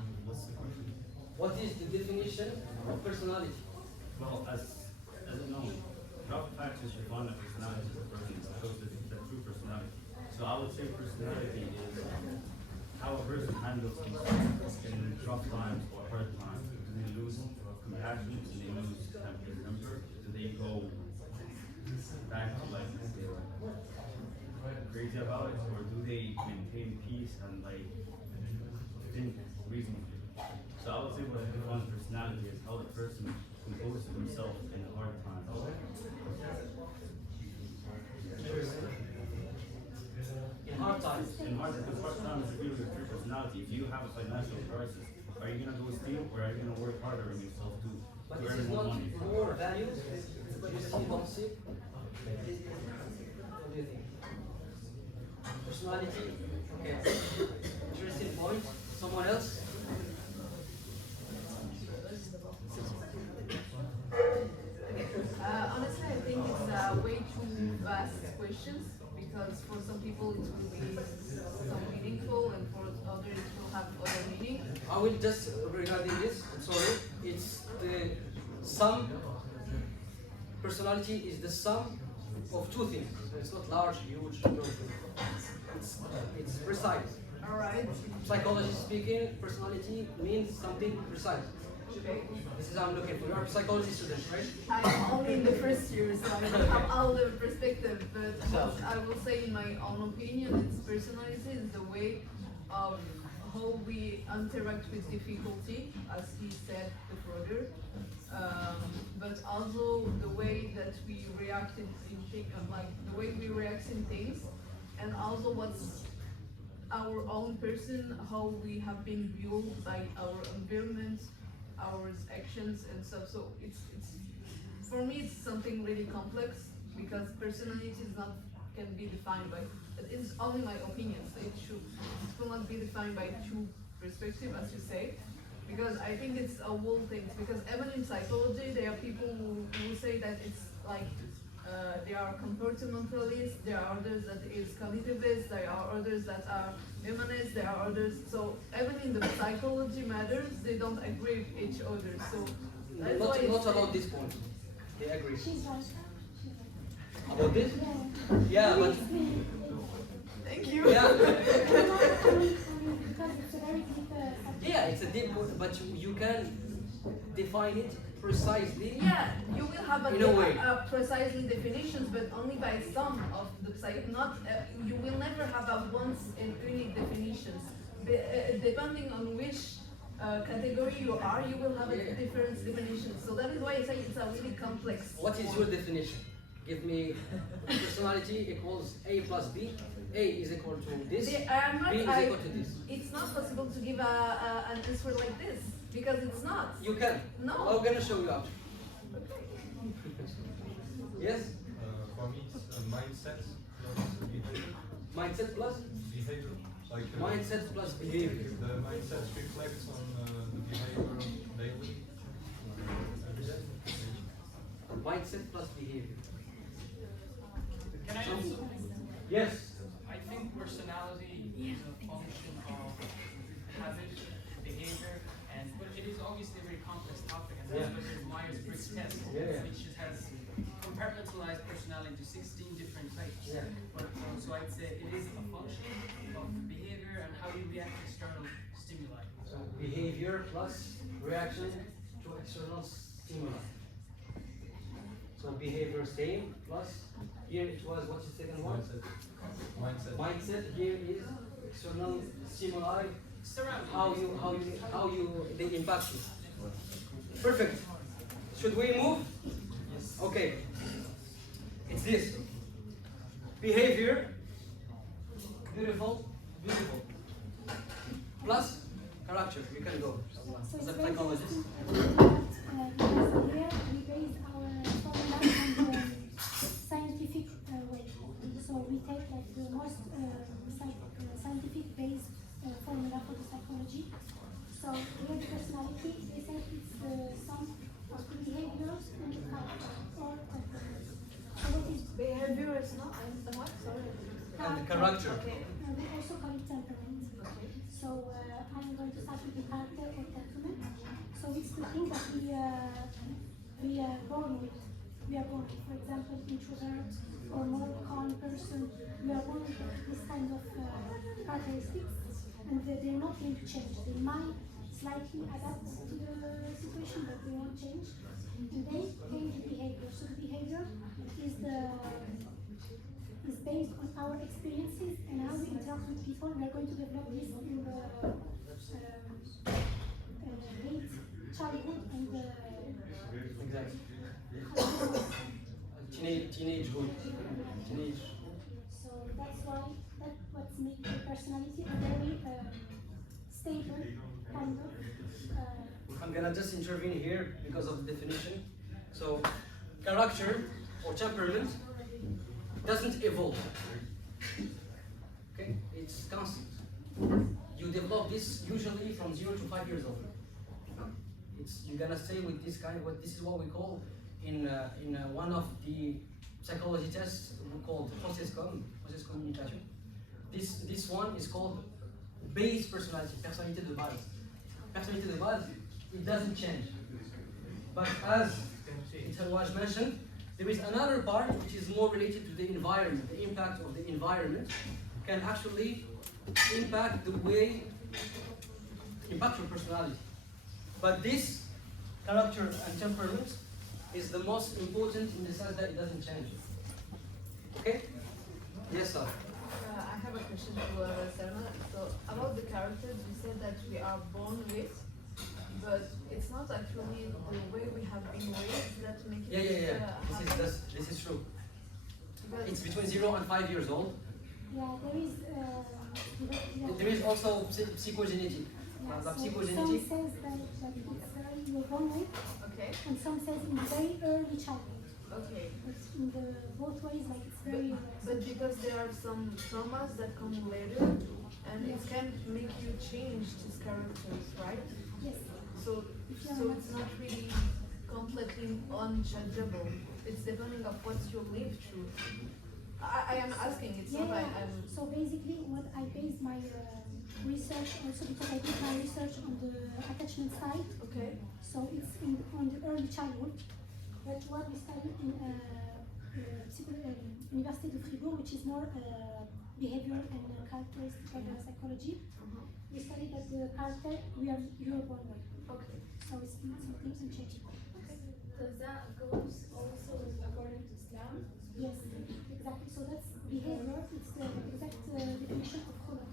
What is the definition of personality? Well, as a known, rough factors define a personality as a person shows the true personality. So I would say personality is how a person handles themselves in rough times or hard times. Do they lose compassion? Do they lose temper? Do they go back to like crazy about it, or do they maintain peace and like think reasonably? So I would say what defines personality is how the person composes himself in hard times. In hard part-time. And hard because part-time is revealing your true personality. If you have a financial crisis, are you gonna go steal or are you gonna work harder on yourself to But earn this is more not money? more values. You see concept. What do you think? Personality. Okay. Interesting point. Someone else? Honestly, I think it's way too vast questions because for some people it will be some meaningful and for others it will have other meaning. I will just regarding this. I'm sorry. It's the sum. Personality is the sum of two things. It's not large, huge. No. It's precise. Alright. Psychology speaking, personality means something precise. Okay. This is how I'm looking for. You're a psychology student, right? I'm only in the first year, so I don't have all the perspective, but what I will say in my own opinion, it's personality is the way of how we interact with difficulty, as he said, the brother, but also the way that we react in things, like the way we react in things, and also what's our own person, how we have been built by our environment, our actions and stuff. So it's for me it's something really complex because personality is not can be defined by. It's only my opinion. So it will not be defined by two perspectives, as you say, because I think it's a whole thing. Because even in psychology, there are people who say that it's like there are comportamentalists, there are others that is cognitivist, there are others that are humanists, there are others. So even in the psychology matters, they don't agree with each other. So that's why Not about this point. They agree. She's right. About this? Yeah, but thank you. yeah. Because it's a very deep subject. Yeah, it's a deep point, but you can define it precisely. Yeah, you will have In a way. precisely definitions, but only by some of the psych. Not you will never have a once and unique definitions. Depending on which category you are, you will have a different definitions. So that is why I say it's a really complex. What is your definition? Give me personality equals A plus B. A is equal to this. They are not, B is equal to this. It's not possible to give an answer like this because it's not. You can. No. I'm gonna show you after. Yes? For me, it's mindset plus behavior. Mindset plus Behavior. Like, mindset plus behavior. The mindset reflects on the behavior daily. Every day. Mindset plus behavior. Can I add something? Yes. I think personality is a function of habit, behavior, and but it is obviously a very complex topic, and that's what the Myers-Briggs test, which has compartmentalized personality into 16 different types. Yeah. But, so I'd say it is a function of behavior and how you react to external stimuli. So behavior plus reaction to external stimuli. So behavior same plus here it was what's the second one? Mindset. Mindset here is external stimuli. Surrounding. How you they impact you. Perfect. Should we move? Yes. Okay. It's this. Behavior. Beautiful. Plus character. You can go. So As a it's very psychologist. because here we base our formula on the scientific way. So we take like the most scientific based formula for the psychology. So here the personality, they say it's the sum of the behaviors and the character or temperament. So what is Behavior is not. What? Sorry. And the character. Okay. we also call it temperament. So I'm going to start with the character or temperament. So it's the thing that we are born with. We are born with, for example, introvert or more calm person. We are born with this kind of characteristics, and they're not going to change. They might slightly adapt to the situation, but they won't change. And then came the behavior. So the behavior is based on our experiences and how we interact with people. We are going to develop this in the late childhood and Exactly. Teenagehood. Teenage. So that's what makes personality are very stable, kind of. I'm gonna just intervene here because of the definition. So, character or temperament doesn't evolve. Okay, it's constant. You develop this usually from 0 to 5 years old. You're gonna stay with this kind. This is what we call in one of the psychology tests called process communication. This one is called base personality, personnalité de base. Personnalité de base, it doesn't change. But as it was mentioned, there is another part which is more related to the environment. The impact of the environment can actually impact the way, impact your personality. But this character and temperament is the most important in the sense that it doesn't change. Okay? Yes, sir. I have a question to Selma. So about the characters, you said that we are born with, but it's not actually the way we have been raised that make it. Yeah. This is true. It's between 0 and 5 years old. Yeah, There is also psychogenetic. Yeah, The so psychogenetic. some says that it's you're born with, Okay. and some says in very early childhood. Okay. It's in the both ways, like it's very. But because there are some traumas that come later, and it can make you change these characters, right? Yes. So it's not really completely unchangeable. It's depending on what you live through. I am asking. It's not like I'm. So basically, what I based my research also because I did my research on the attachment side. Okay. So it's on the early childhood. But what we studied in Université de Fribourg, which is more behavior and characteristic of psychology. We studied that the character you are born with. Okay. So it's something unchangeable. Does that goes also according to Islam? Yes, exactly. So that's behavior. It's the exact definition of khuluq.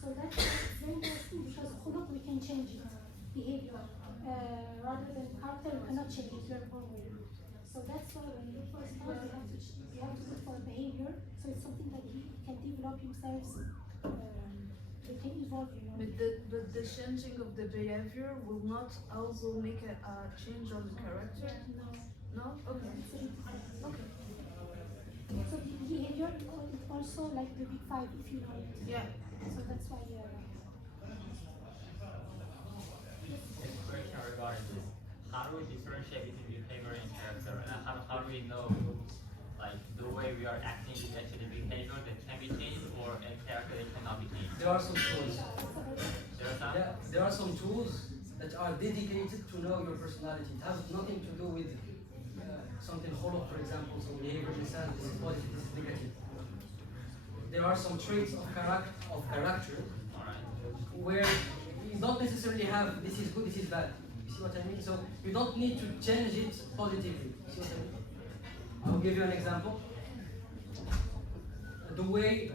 So that's very interesting because khuluq we can change it. Behavior. Rather than character, you cannot change it. You are born with. So that's why when you look for a spouse, you have to look for behavior. So it's something that he can develop himself. They can evolve, you know. But the changing of the behavior will not also make a change on the character? No. No? Okay. Okay. So the behavior is also like the big five, if you know it. Yeah. So that's why. Question regarding this. How do we differentiate between behavior and character? And how do we know, like, the way we are acting is actually behavior that can be changed or a character that cannot be changed? There are some tools. There are some? Yeah, there are some tools that are dedicated to know your personality. It has nothing to do with something hollow, for example. So behavior is this is positive, this is negative. There are some traits of character where you don't necessarily have this is good, this is bad. You see what I mean? So you don't need to change it positively. You see what I mean? I'll give you an example. The way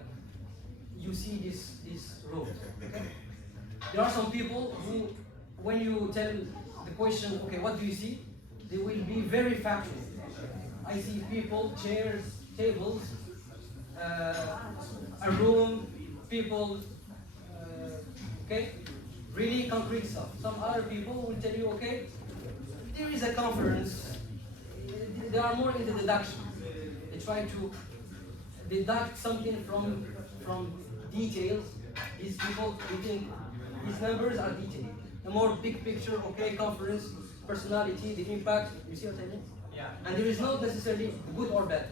you see this road. There are some people who, when you tell the question, okay, what do you see? They will be very factual. I see people, chairs, tables, a room, people, okay? Really concrete stuff. Some other people will tell you, okay, there is a conference. They are more in the deduction. They try to deduct something from details. These people, they think these numbers are detailed. The more big picture, okay, conference, personality, the impact. You see what I mean? Yeah. And there is not necessarily good or bad.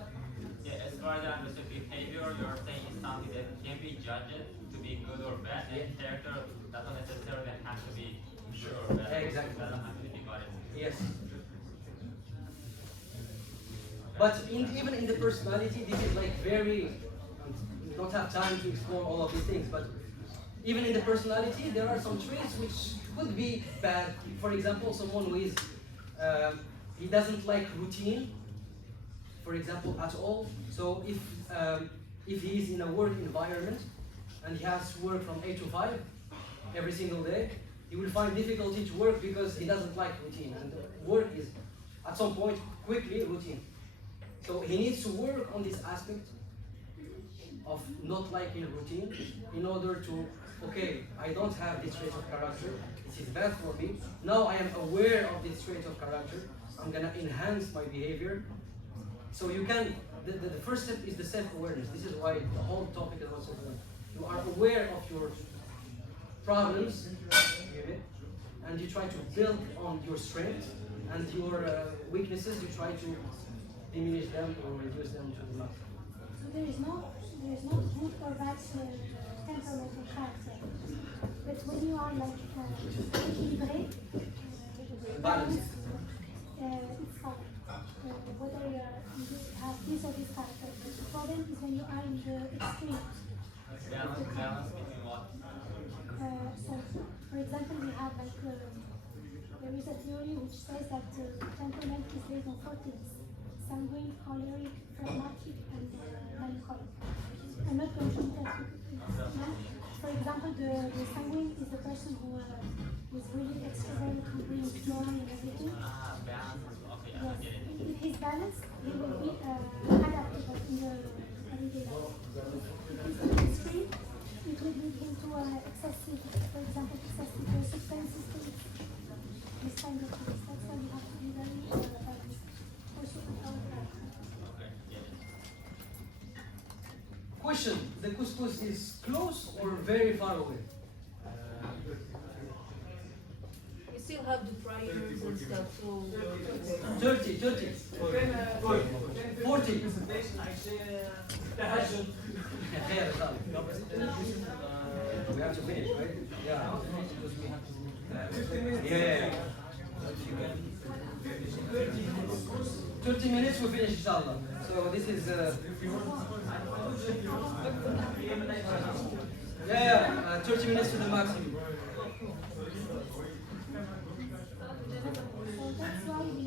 Yeah, as far as I understand behavior, you're saying is something that can be judged to be good or bad, and character doesn't necessarily have to be good or bad. Exactly. It doesn't have to be divided. Yes. But even in the personality, this is like very, we don't have time to explore all of these things, but even in the personality, there are some traits which could be bad. For example, someone who is, he doesn't like routine, for example, at all. So if he is in a work environment and he has to work from 8 to 5 every single day, he will find difficulty to work because he doesn't like routine. And work is, at some point, quickly routine. So he needs to work on this aspect of not liking routine in order to, okay, I don't have this trait of character, this is bad for me, now I am aware of this trait of character, I'm gonna enhance my behavior. So you can, the first step is the self-awareness. This is why the whole topic is about self-awareness. You are aware of your problems, and you try to build on your strengths, and your weaknesses, you try to diminish them or reduce them to the max. So there is no good or bad temperament or character. But when you are like equilibré, Balance. It's fine. Whether you have this or this character. But the problem is when you are in the extreme. Balance between what? So, for example, we have like there is a theory which says that temperament is based on 4 things: sanguine, choleric, phlegmatic, and melancholic. I'm not going to do that. For example, the sanguine is the person who is really extroverted, who brings joy and everything. Balance. Okay, I Yes. get it. If he's balanced, he will be adaptable in the everyday life. If he's too extreme, it will lead him to excessive, for example, excessive substances to this kind of things. That's why we have to be very balanced. Also, Okay, get it. Question, the couscous is close or very far away? We still have the prayers and stuff, so 30, 40. We have to finish, right? Yeah. Yeah. 30 minutes we finish, inshallah. So this is yeah, 30 minutes to the maximum. so that's why we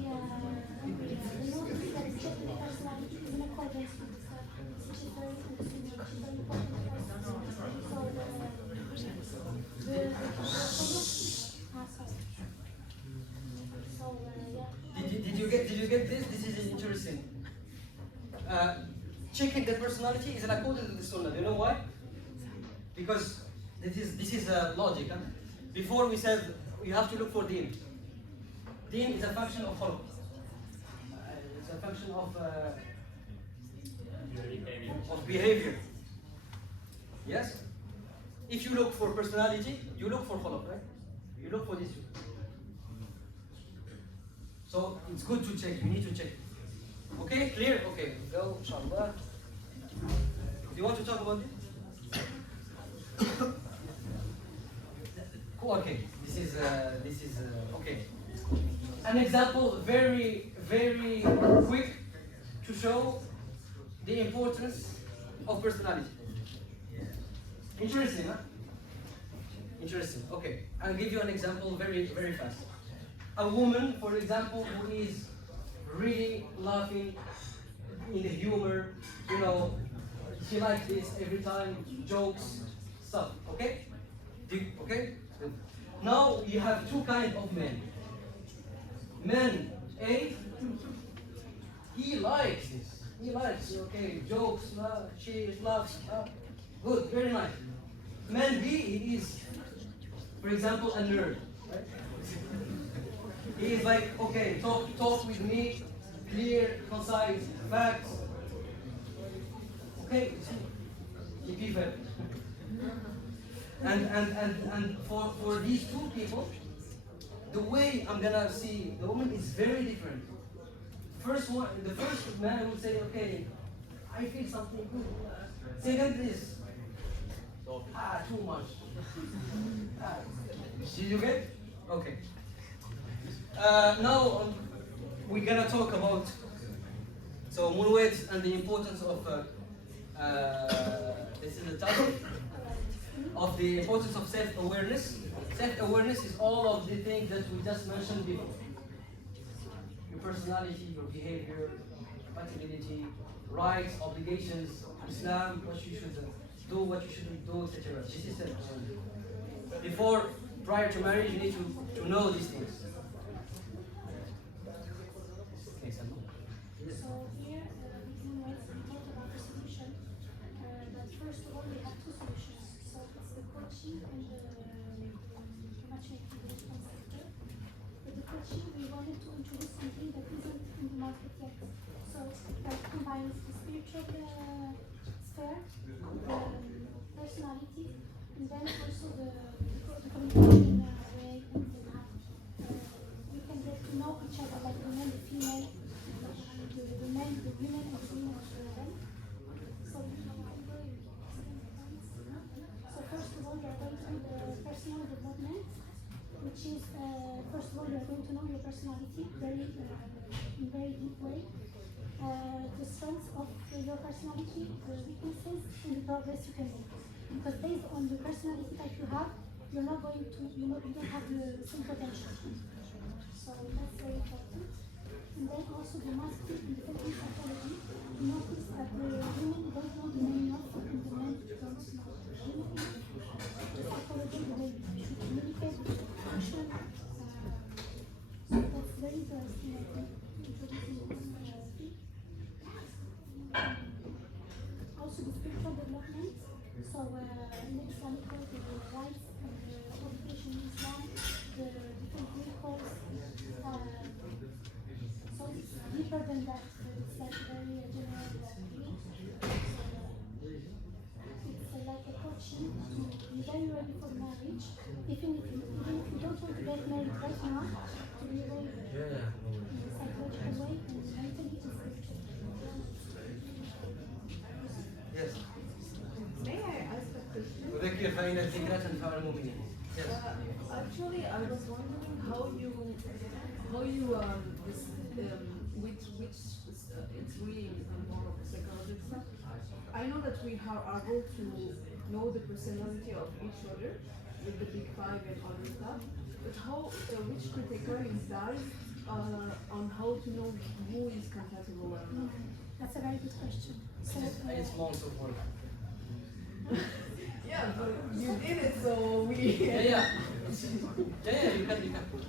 notice that the personality is in accordance with the stuff, which is very interesting, which is very important for us. So Did you get this? This is interesting. Checking the personality is an according to the sunnah. Do you know why? Because this is logic. Huh? Before we said you have to look for deen. Deen is a function of khuluq. It's a function of behavior. Yes. If you look for personality, you look for khuluq, right? You look for this. So it's good to check. You need to check. Okay, clear? Okay, go, inshallah. Do you want to talk about it? Okay, this is okay. An example, very quick, to show the importance of personality. Interesting, huh? Interesting. Okay, I'll give you an example very fast. A woman, for example, who is really laughing in the humor, you know, she likes this every time, jokes, stuff, okay? Okay? Good. Now you have two kinds of men. Man A, he likes this. He likes, okay, jokes, she laughs, good, very nice. Man B, he is, for example, a nerd, right? He is like, okay, talk with me, clear, concise, facts. Okay, he prefer. And for these two people, the way I'm gonna see the woman is very different. The first man will say, okay, I feel something good. Second is, too much. Did you get? Okay. Now we're gonna talk about MoonWeds and the importance of this is the topic of the importance of self-awareness. Self-awareness is all of the things that we just mentioned before. Your personality, your behavior, compatibility, rights, obligations, Islam, what you should do, what you shouldn't do, etc. This is self-awareness. Prior to marriage, you need to know these things. Okay, so here, in MoonWeds, we talk about the solution that coaching and matchmaking sector. With the coaching, we wanted to introduce something that isn't in the market yet. So that combines the spiritual sphere, the personality, and then also the communication way, and we can get to know each other, like the men, the female, the men, the women, and the women as well. So first of all, we are going to do the personal development, which is first of all, we are going to know your personality in very deep way, the strengths of your personality, the weaknesses, and the progress you can make. Because based on the personality type you have, you're not going to, you don't have the same potential. So that's very important. And then also the masculine and the feminine psychology. You notice that the women don't know the men enough, and the men don't know. The psychology, the way you should communicate, function. So that's very interesting, I think, introducing the personality. Also the spiritual development. So in the Islamic world, the rights and the education in Islam, the different miracles. So it's deeper than that, but it's like very general thing. It's like a coaching to be very ready for marriage, even if you don't want to get married right now, to be ready in a psychological way and mentally and spiritually. Yes. May I ask a question? وذكر فإن الذكرى تنفع المؤمنين. Yes. Actually, I was wondering how you which it's really more of psychological stuff. I know that we are able to know the personality of each other with the big five and other stuff, but how which criteria is that on how to know who is compatible or not? That's a very good question. So, It's months of work. Yeah, but you did it, so we. Yeah, you can.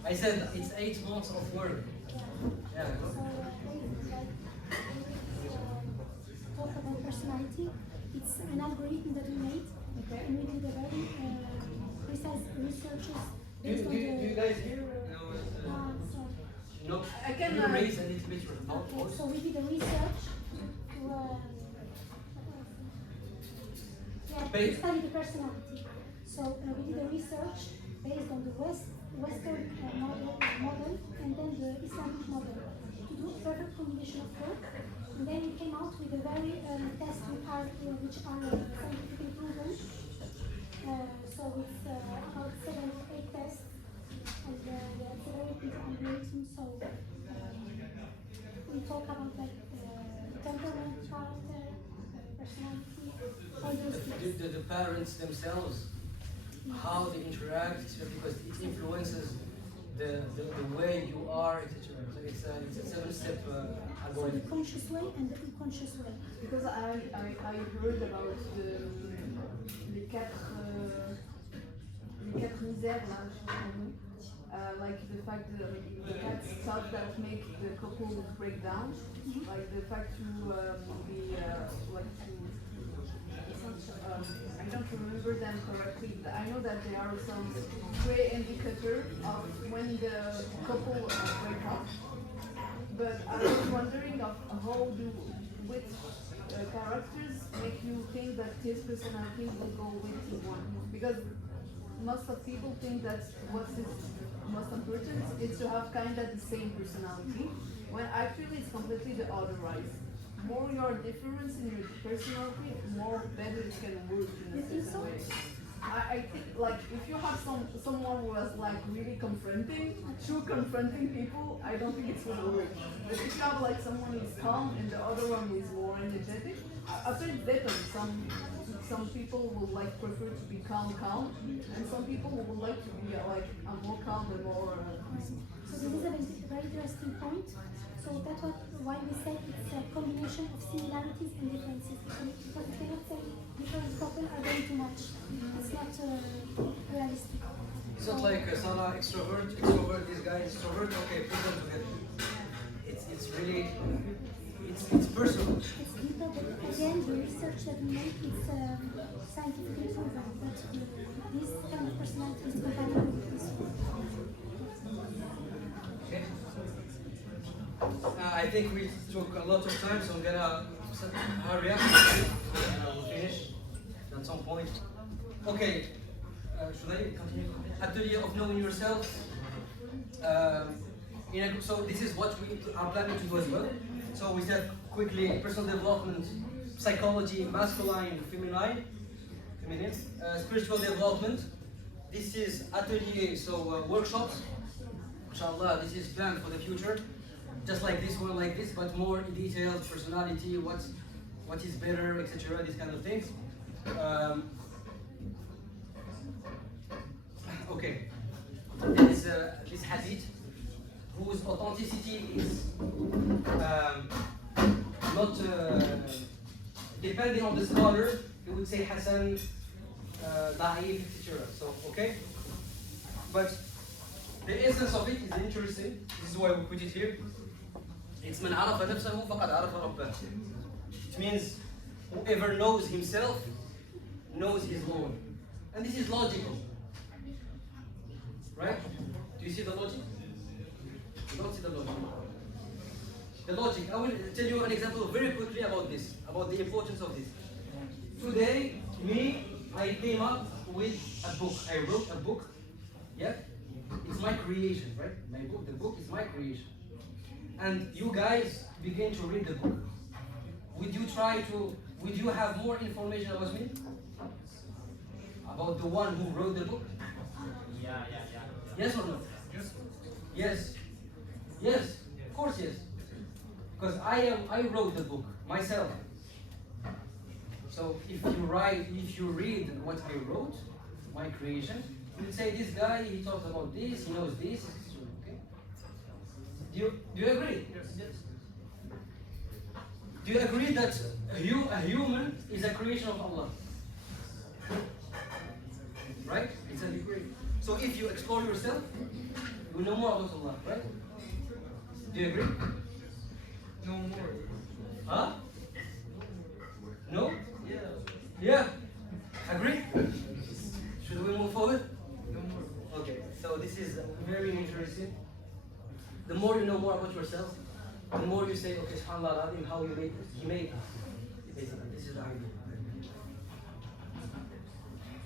I said it's 8 months of work. Yeah. Talk about personality. It's an algorithm that we made, and we did a very precise researches based on Do you guys hear? No. I can raise a little bit your voice. So we did a research to study the personality. So we did a research based on the Western model and then the Islamic model to do a perfect combination of both. And then we came out with a very test which are scientifically proven. So it's about 7 or 8 tests, and it's a very big algorithm. So we talk about like temperament, character, personality, all those things. The parents themselves, how they interact, because it influences the way you are, etc. So it's a 7-step So algorithm. the conscious way and the unconscious way. Because I heard about les quatre misères là, like the fact that the 4 stuff that make the couple break down, like the fact to be like to. I don't remember them correctly, but I know that there are some way indicator of when the couple break up. But I was wondering of which characters make you think that his personality will go with one? Because most of people think that what's most important is to have kind of the same personality, when actually it's completely the otherwise. More your difference in your personality, more better it can work in a certain way. I think like if you have someone who is like really confronting people, I don't think it's gonna work. But if you have like someone who's calm and the other one who is more energetic, I think it's better. Some people will like prefer to be calm, and some people would like to be like more calm and more. So this is a very interesting point. So that's why we say it's a combination of similarities and differences. Because we cannot say different couples are going to match. It's not realistic. It's not like Sarah extrovert, this guy extrovert. Okay, put them together. It's really It's personal. It's deeper, but again, the research that we make is scientifically proven that this kind of personality is compatible with this one. Okay. I think we took a lot of time, so I'm gonna hurry up and we'll finish at some point. Okay. Should I continue? Atelier of knowing yourself. So this is what we are planning to do as well. So we said quickly personal development, psychology, masculine, feminine, spiritual development. This is atelier, so workshops. Inshallah, this is planned for the future. Just like this one, like this, but more in detailed personality, what is better, etc. These kind of things. Okay, this hadith, whose authenticity is not depending on the scholar. You would say Hassan, Da'if, etc. So okay, but the essence of it is interesting. This is why we put it here. It's من عرف نفسه فقد عرف ربه. It means whoever knows himself knows his Lord, and this is logical. Right? Do you see the logic? You don't see the logic. The logic. I will tell you an example very quickly about this, about the importance of this. Today, I came up with a book. I wrote a book. Yeah? It's my creation, right? My book, the book is my creation. And you guys begin to read the book. Would you have more information about me? About the one who wrote the book? Yeah. Yes or no? Yes. Yes. Of course yes. Because I wrote the book myself. So if you read what I wrote, my creation, you would say this guy, he talks about this, he knows this. Okay. Do you agree? Yes. Do you agree that a human is a creation of Allah? Right? It's a degree. So if you explore yourself, you will know more about Allah, right? Do you agree? No more. Huh? No? Yeah. Yeah. Agree? Should we move forward? No more. Okay, so this is very interesting. The more you know more about yourself, the more you say, okay, subhanAllah, how you made it. He made it. This is the idea.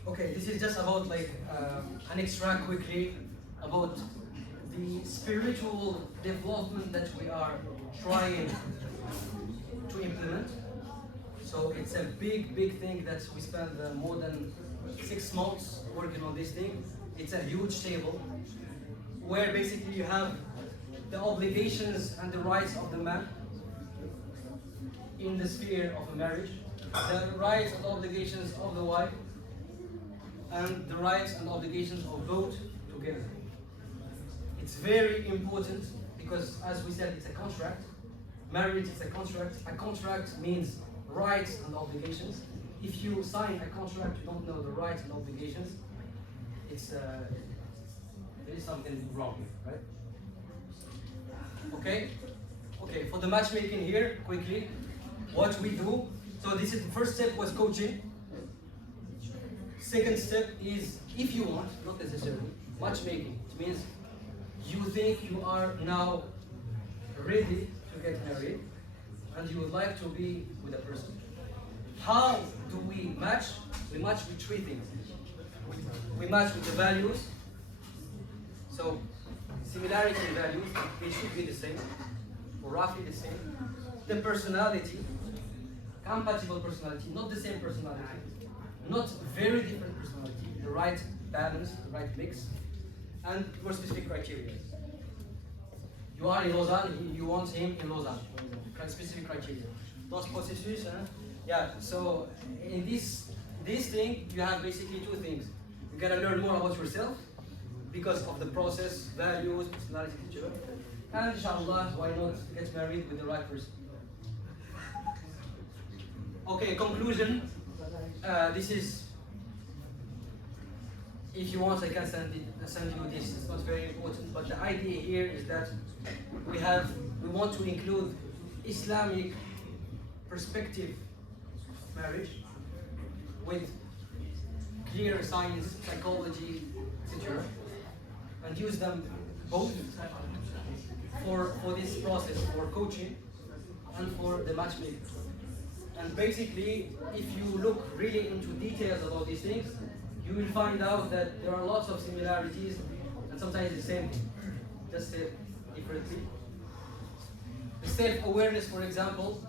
Okay, this is just about like an extract quickly about the spiritual development that we are trying to implement. So it's a big thing that we spend more than 6 months working on this thing. It's a huge table where basically you have the obligations and the rights of the man in the sphere of a marriage, the rights and obligations of the wife, and the rights and obligations of both together. It's very important because, as we said, it's a contract. Marriage is a contract. A contract means rights and obligations. If you sign a contract, you don't know the rights and obligations, there is something wrong, right? Okay? Okay, for the matchmaking here, quickly, what we do. So this is the first step was coaching. Second step is, if you want, not necessarily, matchmaking. It means you think you are now ready to get married and you would like to be with a person. How do we match? We match with 3 things. We match with the values. So similarity in values, they should be the same, or roughly the same. The personality, compatible personality, not the same personality, not very different personality, the right balance, the right mix, and your specific criteria. You are in Lausanne, you want him in Lausanne, specific criteria. Those processes, yeah, so in this thing, you have basically 2 things. You gotta learn more about yourself because of the process, values, personality, etc. And inshallah, why not get married with the right person? Okay, conclusion. This is, if you want, I can send you this. It's not very important, but the idea here is that we want to include Islamic perspective marriage with clear science, psychology, etc. and use them both for this process, for coaching and for the matchmaking. And basically, if you look really into details about these things, you will find out that there are lots of similarities and sometimes the same thing, just said differently. The self-awareness, for example,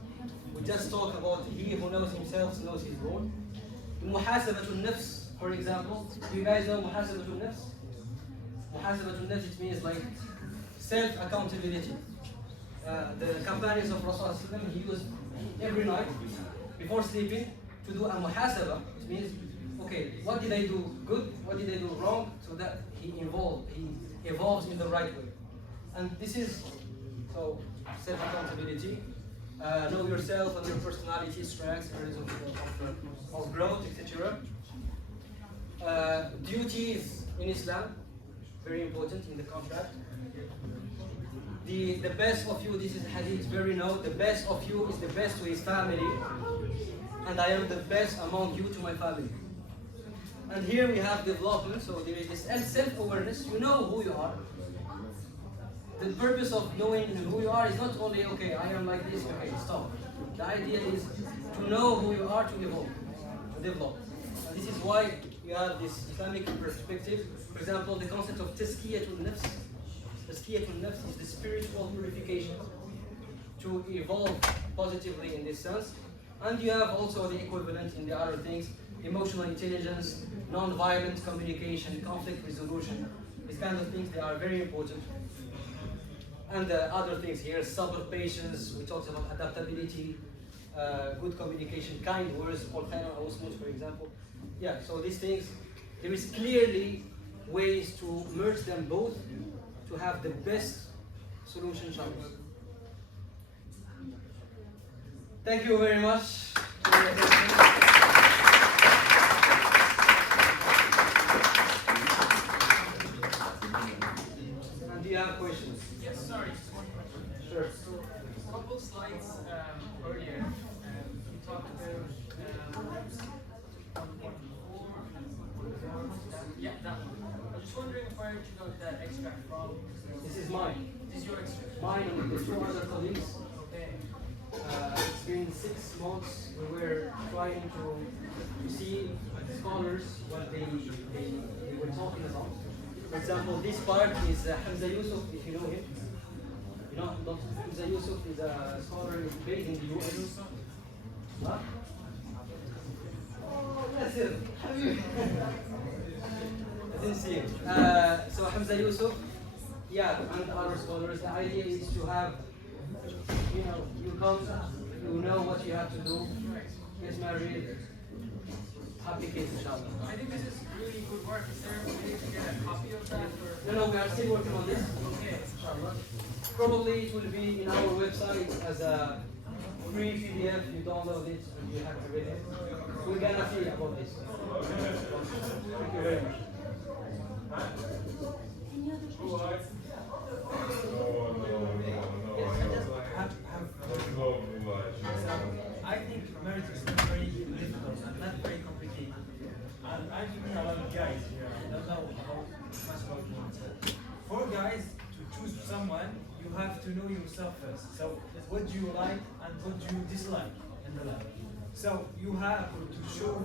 we just talk about he who knows himself knows his role. Muhasabatul nafs, for example, do you guys know muhasabatul nafs? Muhasabatul nafs, it means like self-accountability. The companions of Rasulullah, he used every night before sleeping to do a muhasaba. It means, okay, what did I do good, what did I do wrong, so that he evolves in the right way. And this is, so, self-accountability. Know yourself and your personality, strengths, areas of growth, etc. Duties in Islam, very important in the contract. The best of you, this is hadith, very known, the best of you is the best to his family, and I am the best among you to my family. And here we have development, so there is this self-awareness, you know who you are. The purpose of knowing who you are is not only, okay, I am like this, okay, stop. The idea is to know who you are, to evolve, to develop. And this is why we have this Islamic perspective. For example, the concept of tazkiyatul nafs. Tazkiyatul nafs is the spiritual purification to evolve positively in this sense. And you have also the equivalent in the other things, emotional intelligence, non-violent communication, conflict resolution. These kind of things, they are very important. And the other things here, sabr, patience, we talked about adaptability, good communication, kind words, for example. Yeah, so these things, there is clearly ways to merge them both to have the best solution. Thank you very much for your attention. And do you have questions? Yes, sorry, just one question. Sure. So, a couple slides earlier, you talked about yeah, that one. I was just wondering where did you got that extract from? This is mine. This is your extract? Mine and the two other colleagues. Okay. It's been 6 months. We were trying to see scholars what they were talking about. For example, this part is Hamza Yusuf, if you know him. You know, Hamza Yusuf is a scholar based in the US. Huh? Oh, that's him. I didn't see him. So Hamza Yusuf, yeah, and other scholars. The idea is to have, you know, you come, you know what you have to do, get married, happy kids, inshallah. I think this is really good work. Is there a way to get a copy of that? Or? No, we are still working on this. Okay. Inshallah. Probably it will be in our website as a free PDF. You download it and you have to read it. We're gonna see about this. Thank you very much. Any other questions? I think marriage is not very difficult and not very complicated. And I think a lot of guys here, I don't know much about women. For guys to choose someone, you have to know yourself first. So what do you like and what do you dislike in the life? So you have to show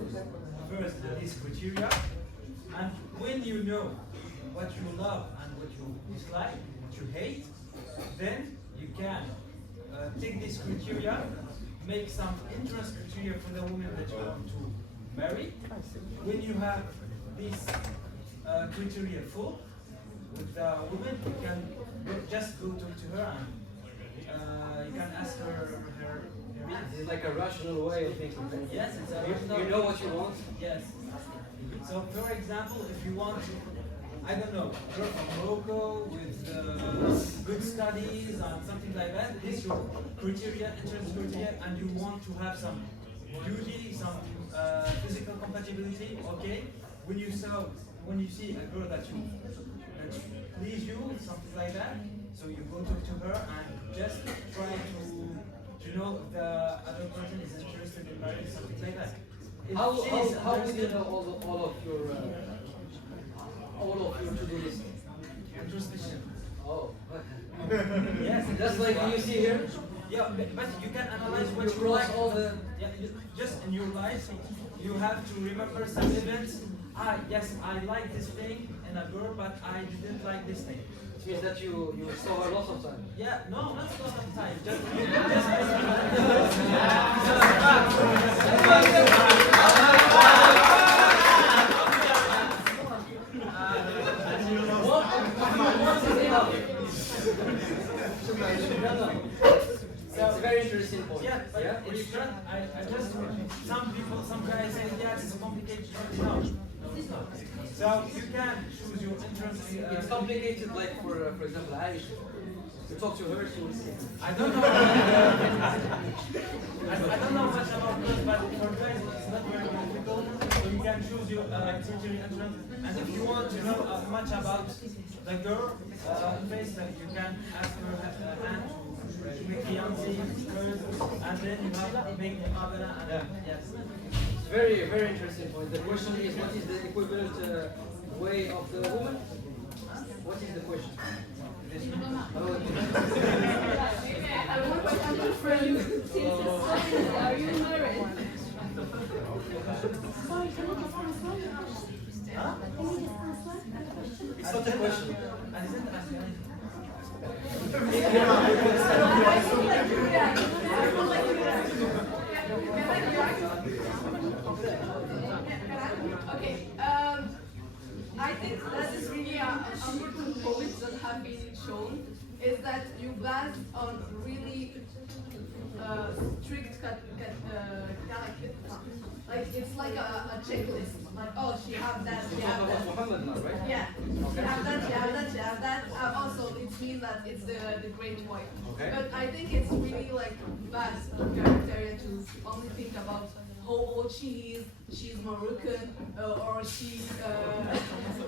first these criteria, and when you know what you love and what you dislike, what you hate, then you can take these criteria, make some interest criteria for the woman that you want to marry. When you have these criteria full with the woman, you can just go talk to her and you can ask her It's like a rational way of thinking. Yes, it's a rational. You know what you want? Yes. So, for example, if you want to, I don't know, girl from Morocco with good studies and something like that, this is your criteria, interest criteria, and you want to have some beauty, some physical compatibility, okay? When you see a girl that please you, something like that, so you go talk to her and just try to to know if the other person is interested in marriage, something like that. If How she is would you interested- know all of your to-do list? Introspection. Oh. Yes, Just like you see here. Yeah, but you can analyze what You you cross like. all the. Yeah, just in your life, you have to remember some events. Ah, yes, I like this thing in a girl, but I didn't like this thing. It means that you saw her lots of time. Yeah, no, not a lot of time. Just It's a very interesting point. Yeah, but it's not. I just some guys say, yeah, it's complicated. No, it's not. So you can choose your interest. It's complicated, like for example, Aisha. To talk to her, she will say. I don't know. I don't know much about this, but for guys, it's not very difficult. So you can choose your tertiary entrance, and if you want to know much about the girl face, you can ask her hand to make fiancé first, and then you have to make the qabala, and yes. Very, very interesting point. The question is, what is the equivalent way of the woman? What is the question? I want to understand you. Are you married? Sorry, can I just answer? Huh? Can you just answer that question? It's not a question. I didn't ask you anything. Okay, I think that is really an important point that have been shown, is that you base on really strict like it's like a checklist. Like, oh, she have that, she have that. Muhammad now, right? Yeah, she have that, she have that, she have that. Also, it means that it's the great wife. Okay. But I think it's really like bad criteria to only think about how old she is, she's Moroccan, or she's,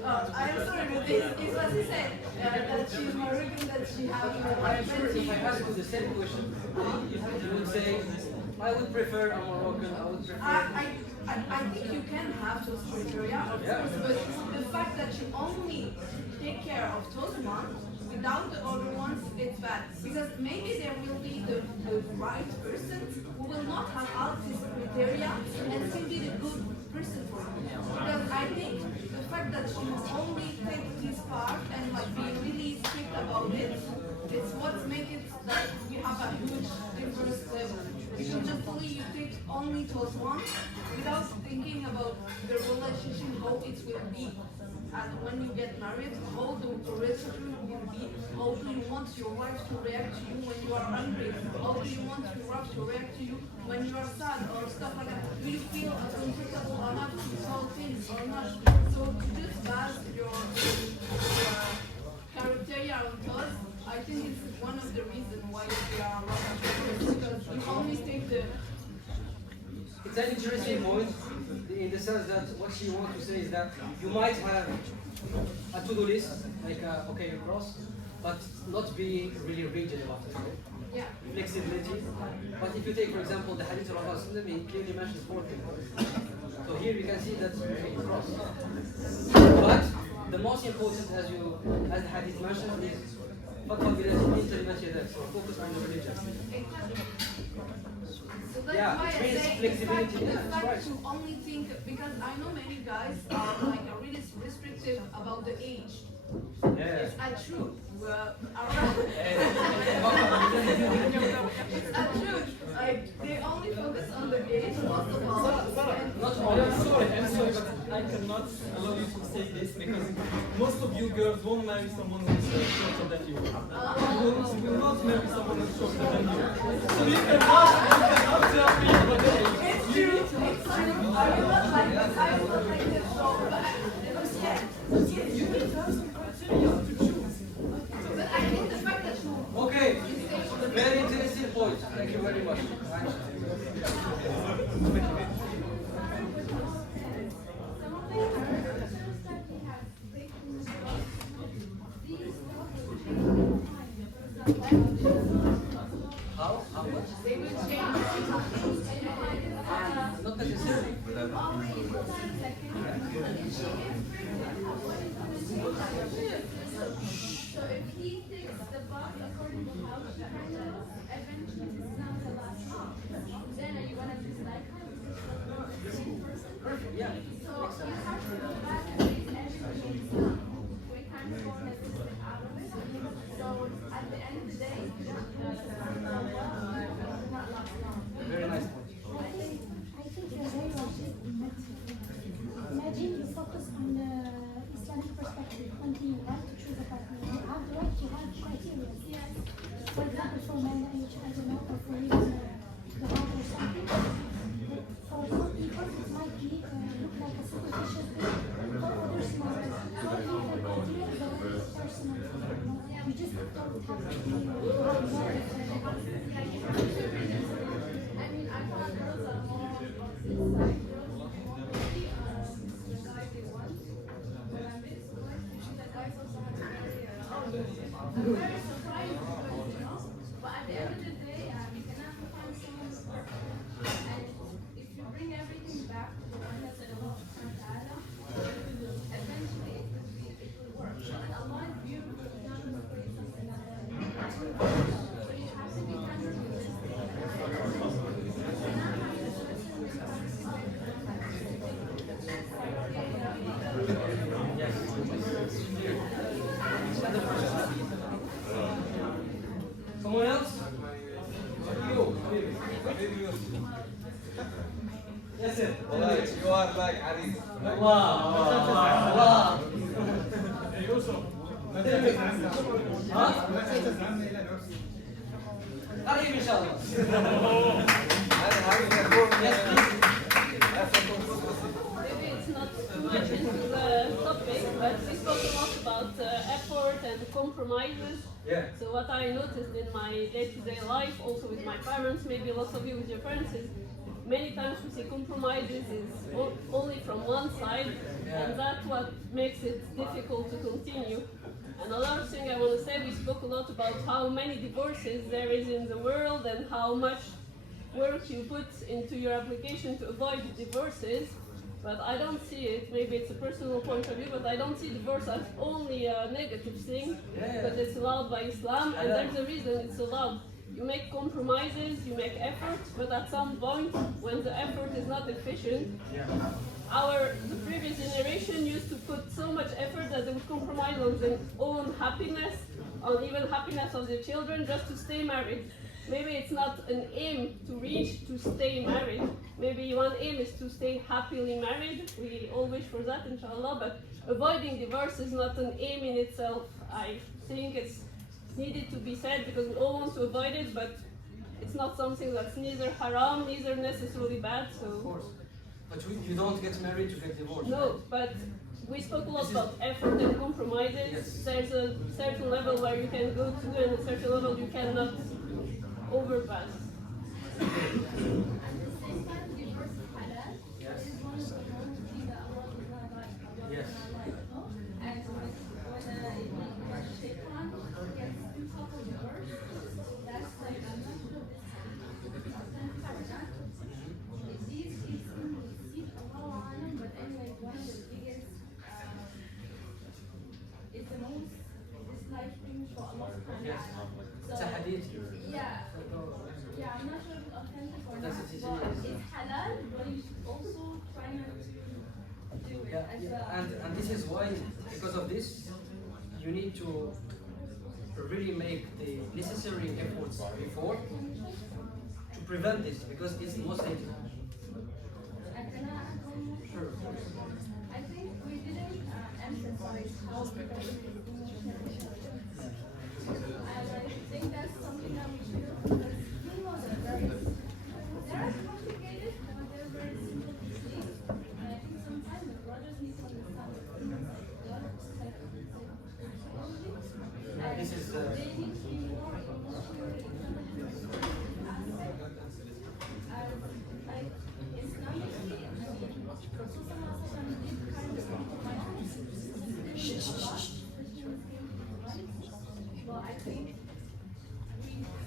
I am sorry, but it's what he said, that she's Moroccan, that she has I'm sure if I ask you the same question, you would say, I would prefer a Moroccan, I would prefer... I think you can have those criteria, of course, but the fact that you only take care of those ones without the other ones, it's bad. Because maybe there will be the right person who will not have all these criteria and still be the good person for you. Because I think the fact that you only take this part and like be really strict about it, it's what makes it that we have a huge difference level. Because generally you take only those ones without thinking about the relationship, how it will be. And when you get married, how the relationship will be, how do you want your wife to react to you when you are angry, how do you want your wife to react to you when you are sad or stuff like that. Do you feel uncomfortable enough to solve things or not? So to just base your criteria on those, I think it's one of the reasons why we are a lot of people, because you only take the... It's an interesting point, in the sense that what she wants to say is that you might have a to-do list, like okay, you cross, but not be really rigid about it. Right? Yeah. Flexibility. But if you take, for example, the hadith of Avant, it clearly mentions 4 things. So here we can see that you cross. But the most important, as the hadith mentions, is so focus on the religion. So that's Yeah, why it I means say flexibility. the Yeah, fact that's right. to only think, because I know many guys are like really restrictive about the age. Yeah. It's a truth. It's a truth. Like they only focus on the age most of all. Not I'm sorry, but I cannot allow you to say this because most of you girls won't marry someone who's shorter than you. You will not marry someone who's shorter than you. So you cannot tell me about the age. It's true. It's true. I will not like this. I will not like this. You need to have some criteria to choose. But I think the fact that you... Okay, very interesting point. Thank you very much. How? They will change. Not necessarily. So if he takes the bus according to how she handles, eventually this is not the last one. Then are you gonna dislike her? Perfect, yeah. So you have to go back and raise everything is done. We can't go necessarily out of it. So at the end of the day, Very nice point. I think you're very right. Imagine you focus on the Islamic perspective when you want to choose a partner. You have the right to have criteria. Yes. For example, for marriage, I don't know, or for even the heart or something. For some people, it might be look like a superficial thing. For others, not. So you have criteria is a very personal thing. You just don't have to I mean, I thought girls are more on this side. Girls want the guy they want. But I'm a bit surprised to see that guys also have to marry. I'm very surprised because, you know, but at the end of the day, you can have to find someone who's perfect. And if you bring everything back to the one that said Allah subhanahu wa ta'ala, eventually it will work. And Allah is beautiful, He's not going to create something like that. So you have to be kind of realistic. Someone else? You. Yes, sir. You are like Aris. Wow. قريب ان شاء الله. Maybe it's not too much into the topic, but we spoke a lot about effort and compromises. Yeah. So what I noticed in my day-to-day life, also with my parents, maybe lots of you with your parents, is many times we see compromises is only from one side, and that's what makes it difficult to continue. Another thing I want to say, we spoke a lot about how many divorces there is in the world and how much work you put into your application to avoid divorces. But I don't see it, maybe it's a personal point of view, but I don't see divorce as only a negative thing, because it's allowed by Islam, and there's a reason it's allowed. You make compromises, you make efforts, but at some point, when the effort is not efficient, the previous generation used to put so much effort that they would compromise on their own happiness, on even happiness of their children, just to stay married. Maybe it's not an aim to reach to stay married. Maybe one aim is to stay happily married. We all wish for that, inshallah, but avoiding divorce is not an aim in itself. I think it's needed to be said because we all want to avoid it, but it's not something that's neither haram, neither necessarily bad. So. Of course. But you don't get married to get divorced. No, but we spoke a lot about effort and compromises. Yes. There's a certain level where you can go to and a certain level you cannot overpass. Yes. Yes. It's a hadith. Yeah, I'm not sure if it's authentic or not, but it's halal, but you should also try not to do it. And this is why, because of this, you need to really make the necessary efforts before to prevent this, because it's most dangerous. Sure. I think we didn't emphasize how and I think that's something that we should do because funerals are complicated, but they're very simple to see. And I think sometimes the brothers need to understand the and This is they need to be more emotionally aspect. Like Islamically, I mean, Rasul did kind of compromise. Well, I think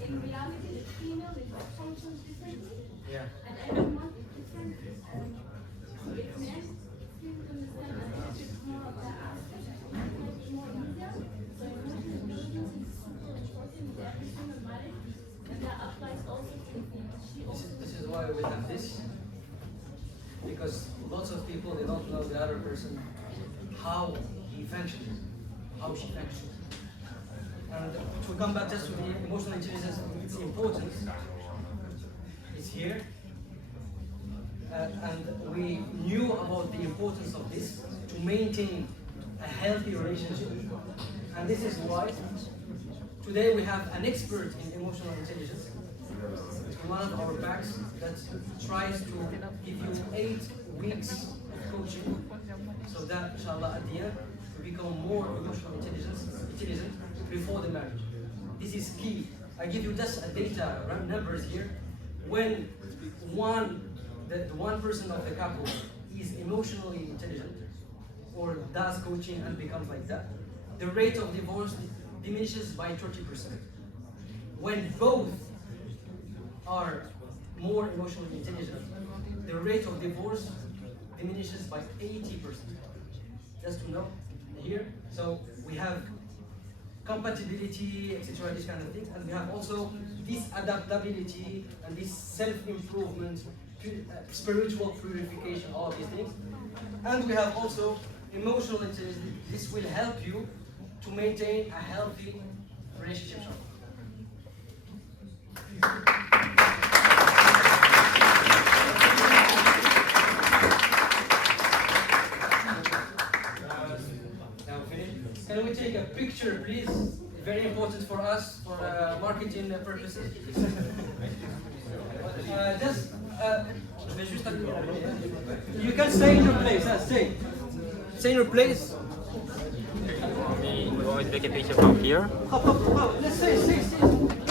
in reality, female, they function differently. Yeah. And everyone is different. With men, people understand that it's more of that aspect, like more easier. So emotional intelligence is super important in every single marriage, and that applies also to the female. This is why we have this, because lots of people, they don't know the other person, how he functions, how she functions. And to come back just to the emotional intelligence, its importance, it's here. And we knew about the importance of this to maintain a healthy relationship. And this is why today we have an expert in emotional intelligence. One of our packs that tries to give you 8 weeks of coaching, so that inshallah at the end you become more emotional intelligent before the marriage. This is key. I give you just a data numbers here. When the one person of the couple is emotionally intelligent or does coaching and becomes like that, the rate of divorce diminishes by 30%. When both are more emotionally intelligent, the rate of divorce diminishes by 80%. Just to know here. So we have compatibility, etc., these kind of things, and we have also this adaptability and this self-improvement, spiritual purification, all of these things. And we have also emotional intelligence. This will help you to maintain a healthy relationship. Now finish. Can we take a picture, please? Very important for us, for marketing purposes. You can stay in your place. Stay in your place. We always take a picture from here. Let's stay.